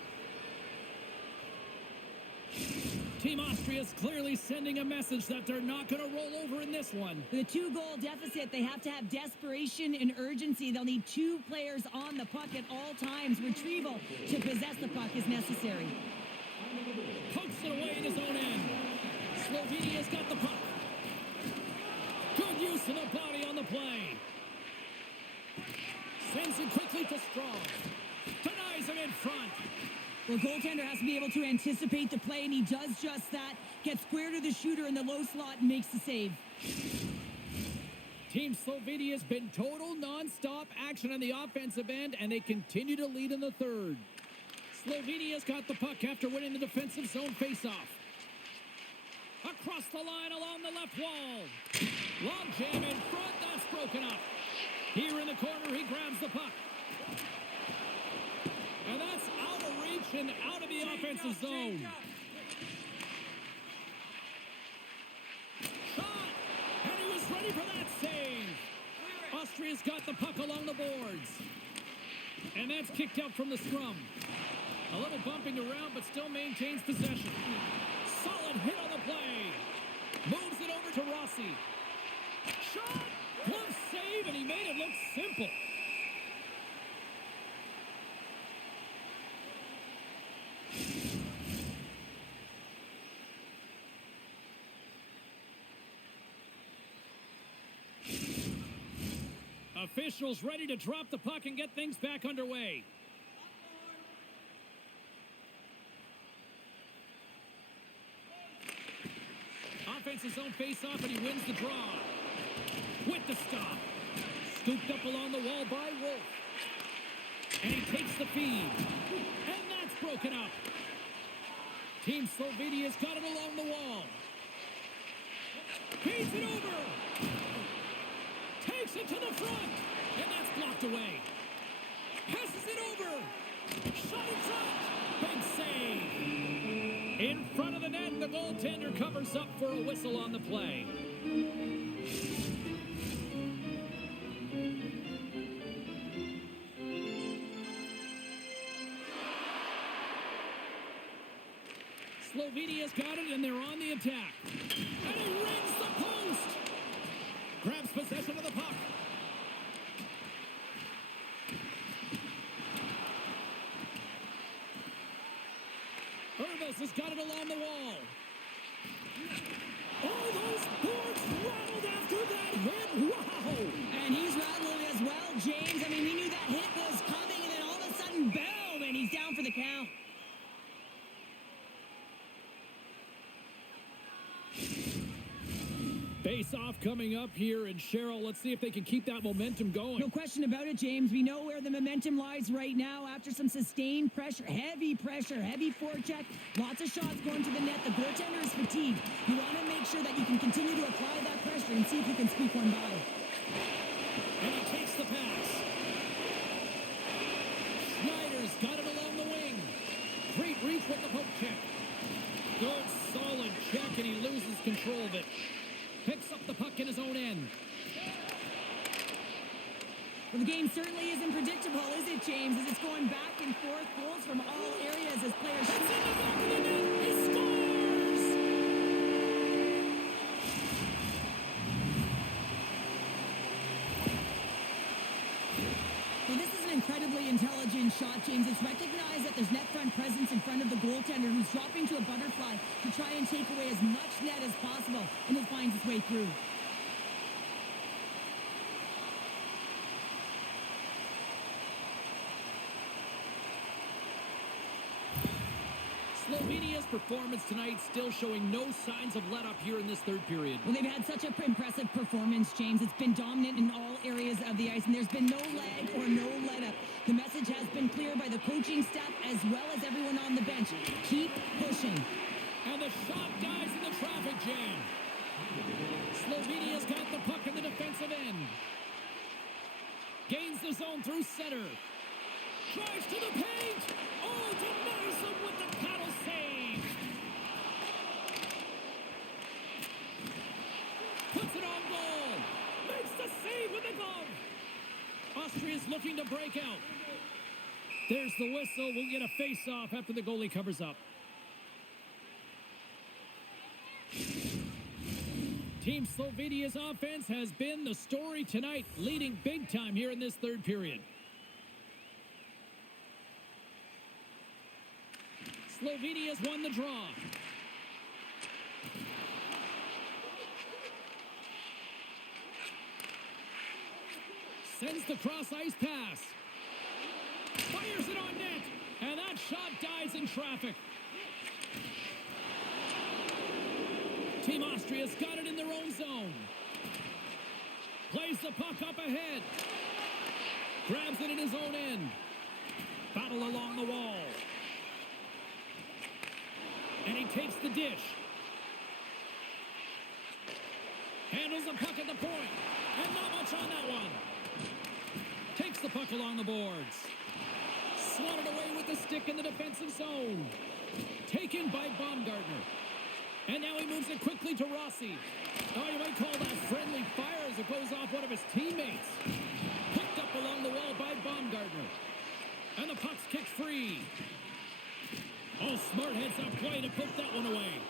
Team Austria's clearly sending a message that they're not going to roll over in this one. With a 2-goal deficit, they have to have desperation and urgency. They'll need 2 players on the puck at all times. Retrieval to possess the puck is necessary. Pokes it away in his own end. Slovenia's got the puck. Good use of the body on the play. Sends it quickly to Strong. Denies him in front. Well, goaltender has to be able to anticipate the play, and he does just that. Gets square to the shooter in the low slot and makes the save. Team Slovenia's been total non-stop action on the offensive end, and they continue to lead in the third. Slovenia's got the puck after winning the defensive zone faceoff. Across the line along the left wall. Long jam in front, that's broken up. Here in the corner, he grabs the puck. And that's out of reach and out of the offensive zone. Shot! And he was ready for that save. Austria's got the puck along the boards. And that's kicked out from the scrum. A little bumping around, but still maintains possession. Solid hit on the play. Moves it over to Rossi. Shot! Glove save, and he made it look simple. Officials ready to drop the puck and get things back underway. Offensive zone face-off, and he wins the draw. With the stop. Scooped up along the wall by Wolf. And he takes the feed. And that's broken up. Team Slovenia's got it along the wall. Feeds it over. Takes it to the front. And that's blocked away. Passes it over. Shot in front. Big save. In front of the net, the goaltender covers up for a whistle on the play. Slovenia's got it, and they're on the attack. And he rings the post. Grabs possession of the puck. Urvis has got it along the wall. Oh, those boards rattled after that hit. Wow! And he's rattling as well, James. I mean, we knew that hit was coming, and then all of a sudden, boom, and he's down for the count. Face-off coming up here, and Cheryl, let's see if they can keep that momentum going. No question about it, James. We know where the momentum lies right now after some sustained pressure, heavy forecheck, lots of shots going to the net. The goaltender is fatigued. You want to make sure that you can continue to apply that pressure and see if you can squeak one by. And he takes the pass. Schneider's got it along the wing. Great reach with the poke check. Good, solid check, and he loses control of it. Picks up the puck in his own end. Well, the game certainly isn't predictable, is it, James? As it's going back and forth, goals from all areas as players shoot. It's in the back of the net. He scores! Well, this is an incredibly intelligent shot, James. It's recognized that there's net front presence in front of the goaltender who's dropping to a butterfly to try and take away as much net as possible, and it finds its way through. Slovenia's performance tonight still showing no signs of let-up here in this third period. Well, they've had such an impressive performance, James. It's been dominant in all areas of the ice, and there's been no lag or no let-up. The message has been clear by the coaching staff as well as everyone on the bench. Keep pushing. And the shot dies in the traffic jam. Slovenia's got the puck in the defensive end. Gains the zone through center. Drives to the paint. Oh, denies him with the paddle save. Puts it on goal. Makes the save with the glove. Austria's looking to break out. There's the whistle. We'll get a face-off after the goalie covers up. Team Slovenia's offense has been the story tonight, leading big time here in this third period. Slovenia's won the draw. Sends the cross-ice pass. Fires it on net. And that shot dies in traffic. Team Austria's got it in their own zone. Plays the puck up ahead. Grabs it in his own end. Battle along the wall. And he takes the dish. Handles the puck at the point. And not much on that one. Takes the puck along the boards. Swatted away with the stick in the defensive zone. Taken by Baumgartner. And now he moves it quickly to Rossi. Oh, you might call that friendly fire as it goes off one of his teammates. Picked up along the wall by Baumgartner. And the puck's kicked free. Oh, smart heads-up play to put that one away.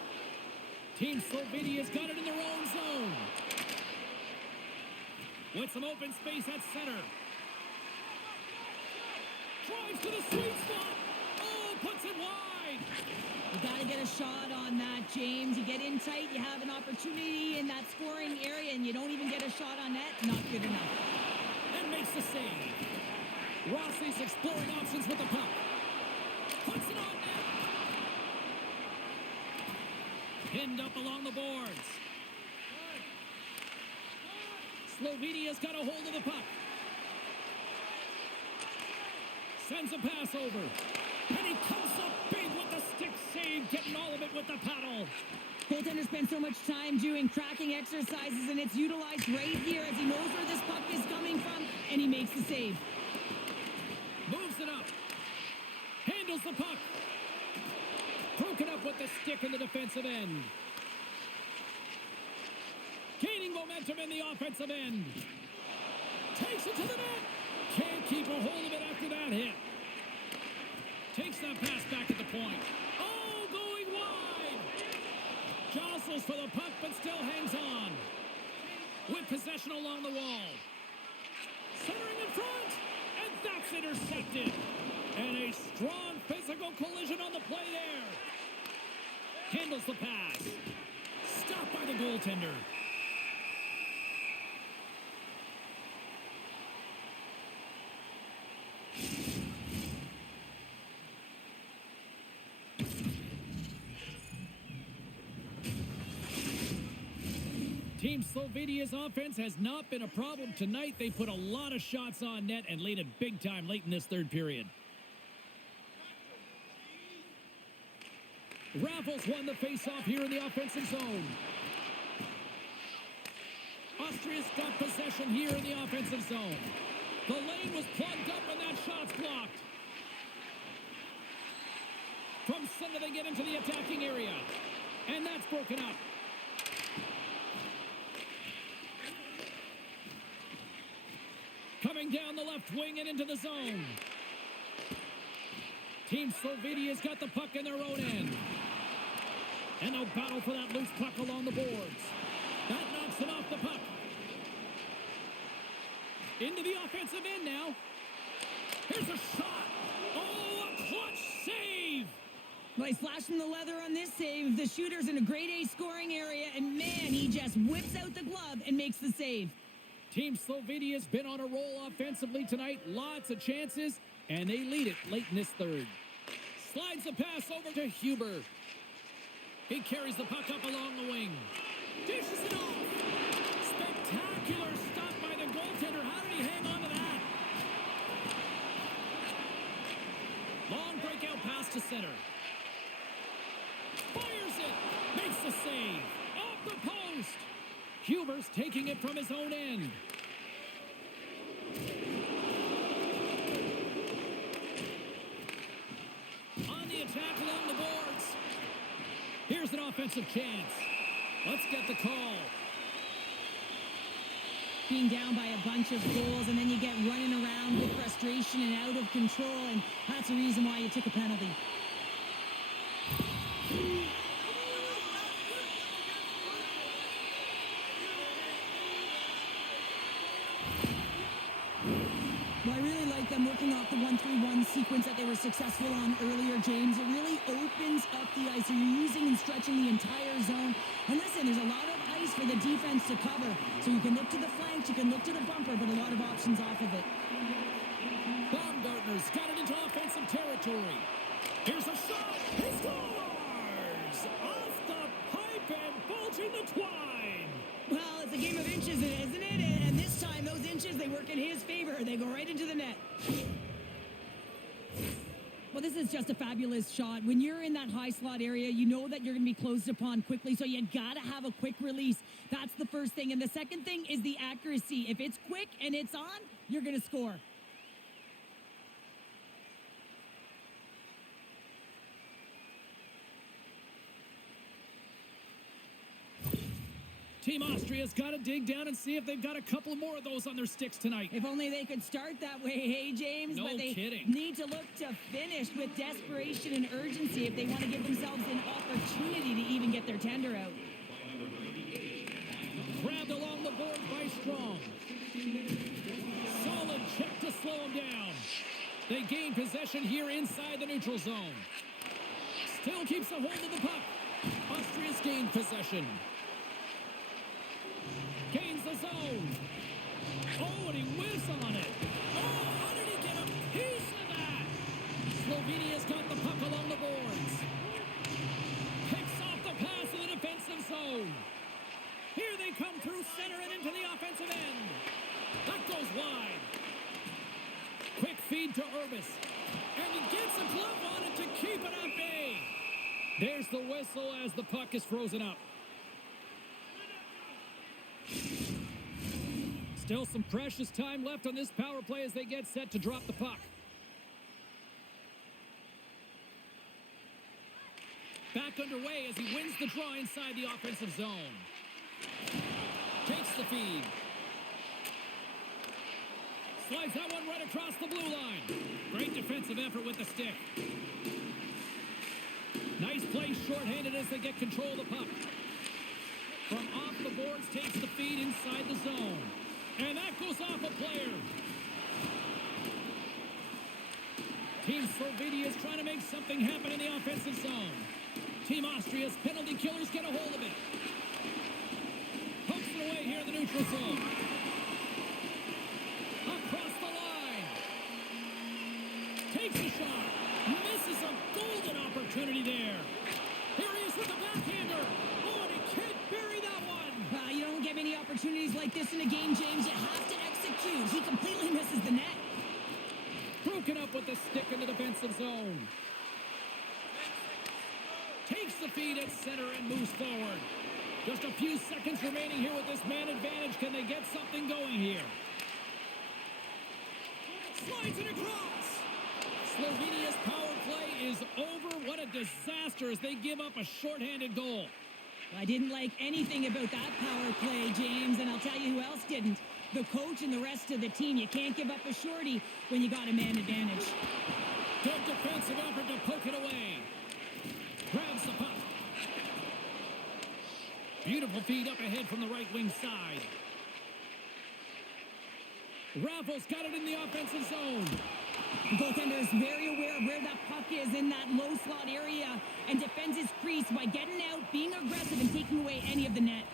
Team Slovenia's got it in their own zone. With some open space at center. Drives to the sweet spot. Oh, puts it wide. You got to get a shot on that, James. You get in tight, you have an opportunity in that scoring area, and you don't even get a shot on net. Not good enough. And makes the save. Rossi's exploring options with the puck. Puts it on net. Pinned up along the boards. Slovenia's got a hold of the puck. Sends a pass over. And he comes up big with the stick save, getting all of it with the paddle. Goaltender spends so much time doing tracking exercises, and it's utilized right here as he knows where this puck is coming from, and he makes the save. Moves it up. Handles the puck. Broken up with the stick in the defensive end. Gaining momentum in the offensive end. Takes it to the net. Can't keep a hold of it after that hit. Takes that pass back at the point. Oh, going wide. Jostles for the puck, but still hangs on. With possession along the wall. Centering in front. And that's intercepted. And a strong physical collision on the play there. Handles the pass. Stopped by the goaltender. Team Slovenia's offense has not been a problem tonight. They put a lot of shots on net and laid it big time late in this third period. Raffles won the face-off here in the offensive zone. Austria's got possession here in the offensive zone. The lane was plugged up and that shot's blocked. From center they get into the attacking area. And that's broken up. Coming down the left wing and into the zone. Team Slovenia's got the puck in their own end. And they'll battle for that loose puck along the boards. That knocks it off the puck. Into the offensive end now. Here's a shot. Oh, a clutch save. Well, he's flashing the leather on this save. The shooter's in a grade A scoring area, and man, he just whips out the glove and makes the save. Team Slovenia's been on a roll offensively tonight. Lots of chances, and they lead it late in this third. Slides the pass over to Huber. He carries the puck up along the wing. Dishes it off. Spectacular stop by the goaltender. How did he hang on to that? Long breakout pass to center. Fires it. Makes the save. Off the post. Huber's taking it from his own end. On the attack along the boards. Here's an offensive chance. Let's get the call. Being down by a bunch of goals, and then you get running around with frustration and out of control, and that's the reason why you took a penalty. Well, I really like them working off the 1-3-1 sequence that they were successful on earlier, James. It really opens up the ice. So you're using and stretching the entire zone. And listen, there's a lot of ice for the defense to cover. So you can look to the flanks, you can look to the bumper, but a lot of options off of it. Baumgartner's got it into offensive territory. Here's a shot. He scores! Off the pipe and bulging the twine. Well, it's a game of inches, isn't it? And this time, those inches, they work in his favor. They go right into the net. Well, this is just a fabulous shot. When you're in that high slot area, you know that you're going to be closed upon quickly, so you got to have a quick release. That's the first thing. And the second thing is the accuracy. If it's quick and it's on, you're going to score. Team Austria's got to dig down and see if they've got a couple more of those on their sticks tonight. If only they could start that way, hey, James? No but they kidding. need to look to finish with desperation and urgency if they want to give themselves an opportunity to even get their tender out. Grabbed along the board by Strong. Solid check to slow him down. They gain possession here inside the neutral zone. Still keeps a hold of the puck. Austria's gained possession. Gains the zone. Oh, and he whiffs on it. Oh, how did he get a piece of that? Slovenia's got the puck along the boards. Picks off the pass in the defensive zone. Here they come through center and into the offensive end. That goes wide. Quick feed to Urbis. And he gets a glove on it to keep it at bay. There's the whistle as the puck is frozen up. Still some precious time left on this power play as they get set to drop the puck. Back underway as he wins the draw inside the offensive zone. Takes the feed. Slides that one right across the blue line. Great defensive effort with the stick. Nice play shorthanded as they get control of the puck. From off the boards, takes the feed inside the zone. And that goes off a player. Team Slovenia is trying to make something happen in the offensive zone. Team Austria's penalty killers get a hold of it. Pokes it away here in the neutral zone. Across the line. Takes a shot. Misses a golden opportunity there. Here he is with the backhander. Oh, and he can't bury that one. You don't get many opportunities like this in a game, James. You have to execute. He completely misses the net. Broken up with the stick in the defensive zone. Takes the feed at center and moves forward. Just a few seconds remaining here with this man advantage. Can they get something going here? Slides it across. Slovenia's power play is over. What a disaster as they give up a shorthanded goal. I didn't like anything about that power play, James, and I'll tell you who else didn't. The coach and the rest of the team. You can't give up a shorty when you got a man advantage. Good defensive effort to poke it away. Grabs the puck. Beautiful feed up ahead from the right wing side. Raffles got it in the offensive zone. The goaltender is very aware of where that puck is in that low slot area and defends his crease by getting out, being aggressive, and taking away any of the net.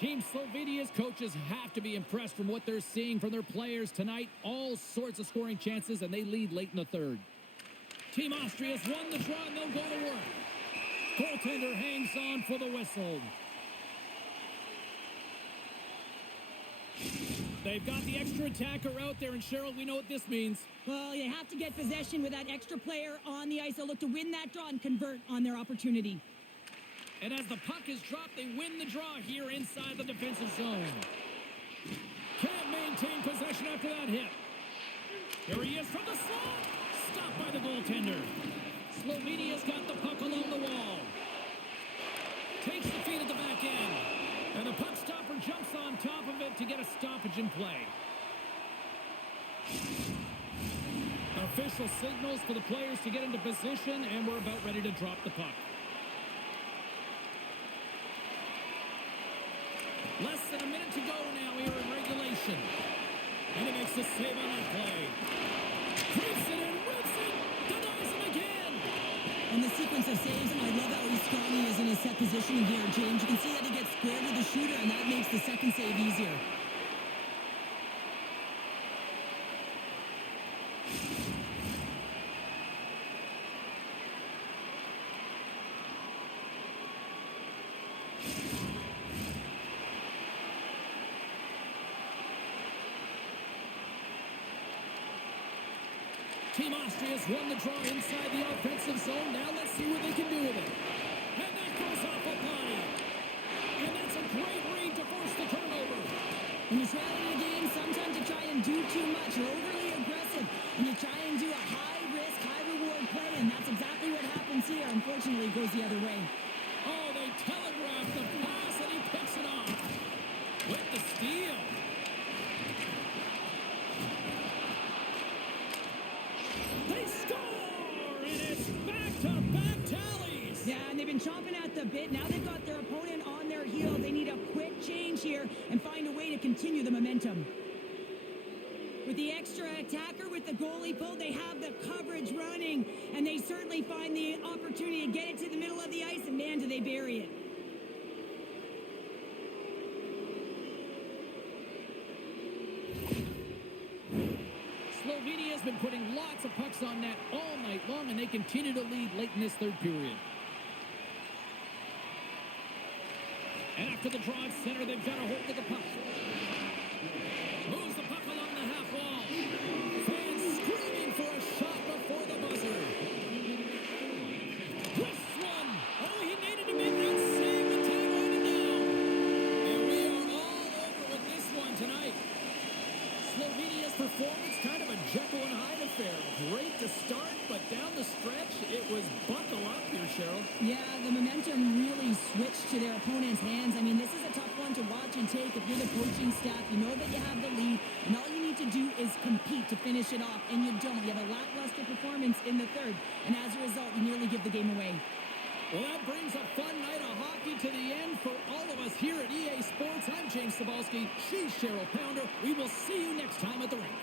Team Slovenia's coaches have to be impressed from what they're seeing from their players tonight. All sorts of scoring chances, and they lead late in the third. Team Austria's won the draw, and they'll go to work. Goaltender hangs on for the whistle. They've got the extra attacker out there, and Cheryl, we know what this means. Well, you have to get possession with that extra player on the ice. They'll look to win that draw and convert on their opportunity. And as the puck is dropped, they win the draw here inside the defensive zone. Can't maintain possession after that hit. Here he is from the slot. Stopped by the goaltender. Slovenia's got the puck along the wall. Takes the feed at the back end. And the puck stopper jumps on top of it to get a stoppage in play. Official signals for the players to get into position, and we're about ready to drop the puck. Less than a minute to go now here in regulation. And he makes the save on that play. Creeps it and rips it. Denies it again. And the sequence of saves, and I love how strong he is in his set positioning here, James. You can see that he gets squared with the shooter, and that makes the second save easier. Team Austria's won the draw inside the offensive zone. Now let's see what they can do with it. And that goes off a body. And that's a great read to force the turnover. When you're trailing a game, sometimes you try and do too much. You're overly aggressive, and you try and do a high-risk, high-reward play, and that's exactly what happens here. Unfortunately, it goes the other way. Oh, they telegraphed the pass, and he picks it off with the steal. They score, and it's back-to-back tallies. Yeah, and they've been chomping at the bit. Now they've got their opponent on their heels. They need a quick change here and find a way to continue the momentum. With the extra attacker with the goalie pull, they have the coverage running, and they certainly find the opportunity to get it to the middle of the ice, and man, do they bury it. Slovenia has been putting lots of pucks on net all night long, and they continue to lead late in this third period. And after the draw at center, they've got a hold of the puck. Moves the puck along the half wall. Fans screaming for a shot before the buzzer. them really switch to their opponent's hands. I mean, this is a tough one to watch and take. If you're the coaching staff, you know that you have the lead, and all you need to do is compete to finish it off, and you don't. You have a lackluster performance in the third, and as a result, you nearly give the game away. Well, that brings a fun night of hockey to the end for all of us here at EA Sports. I'm James Cebulski. She's Cheryl Pounder. We will see you next time at the rink.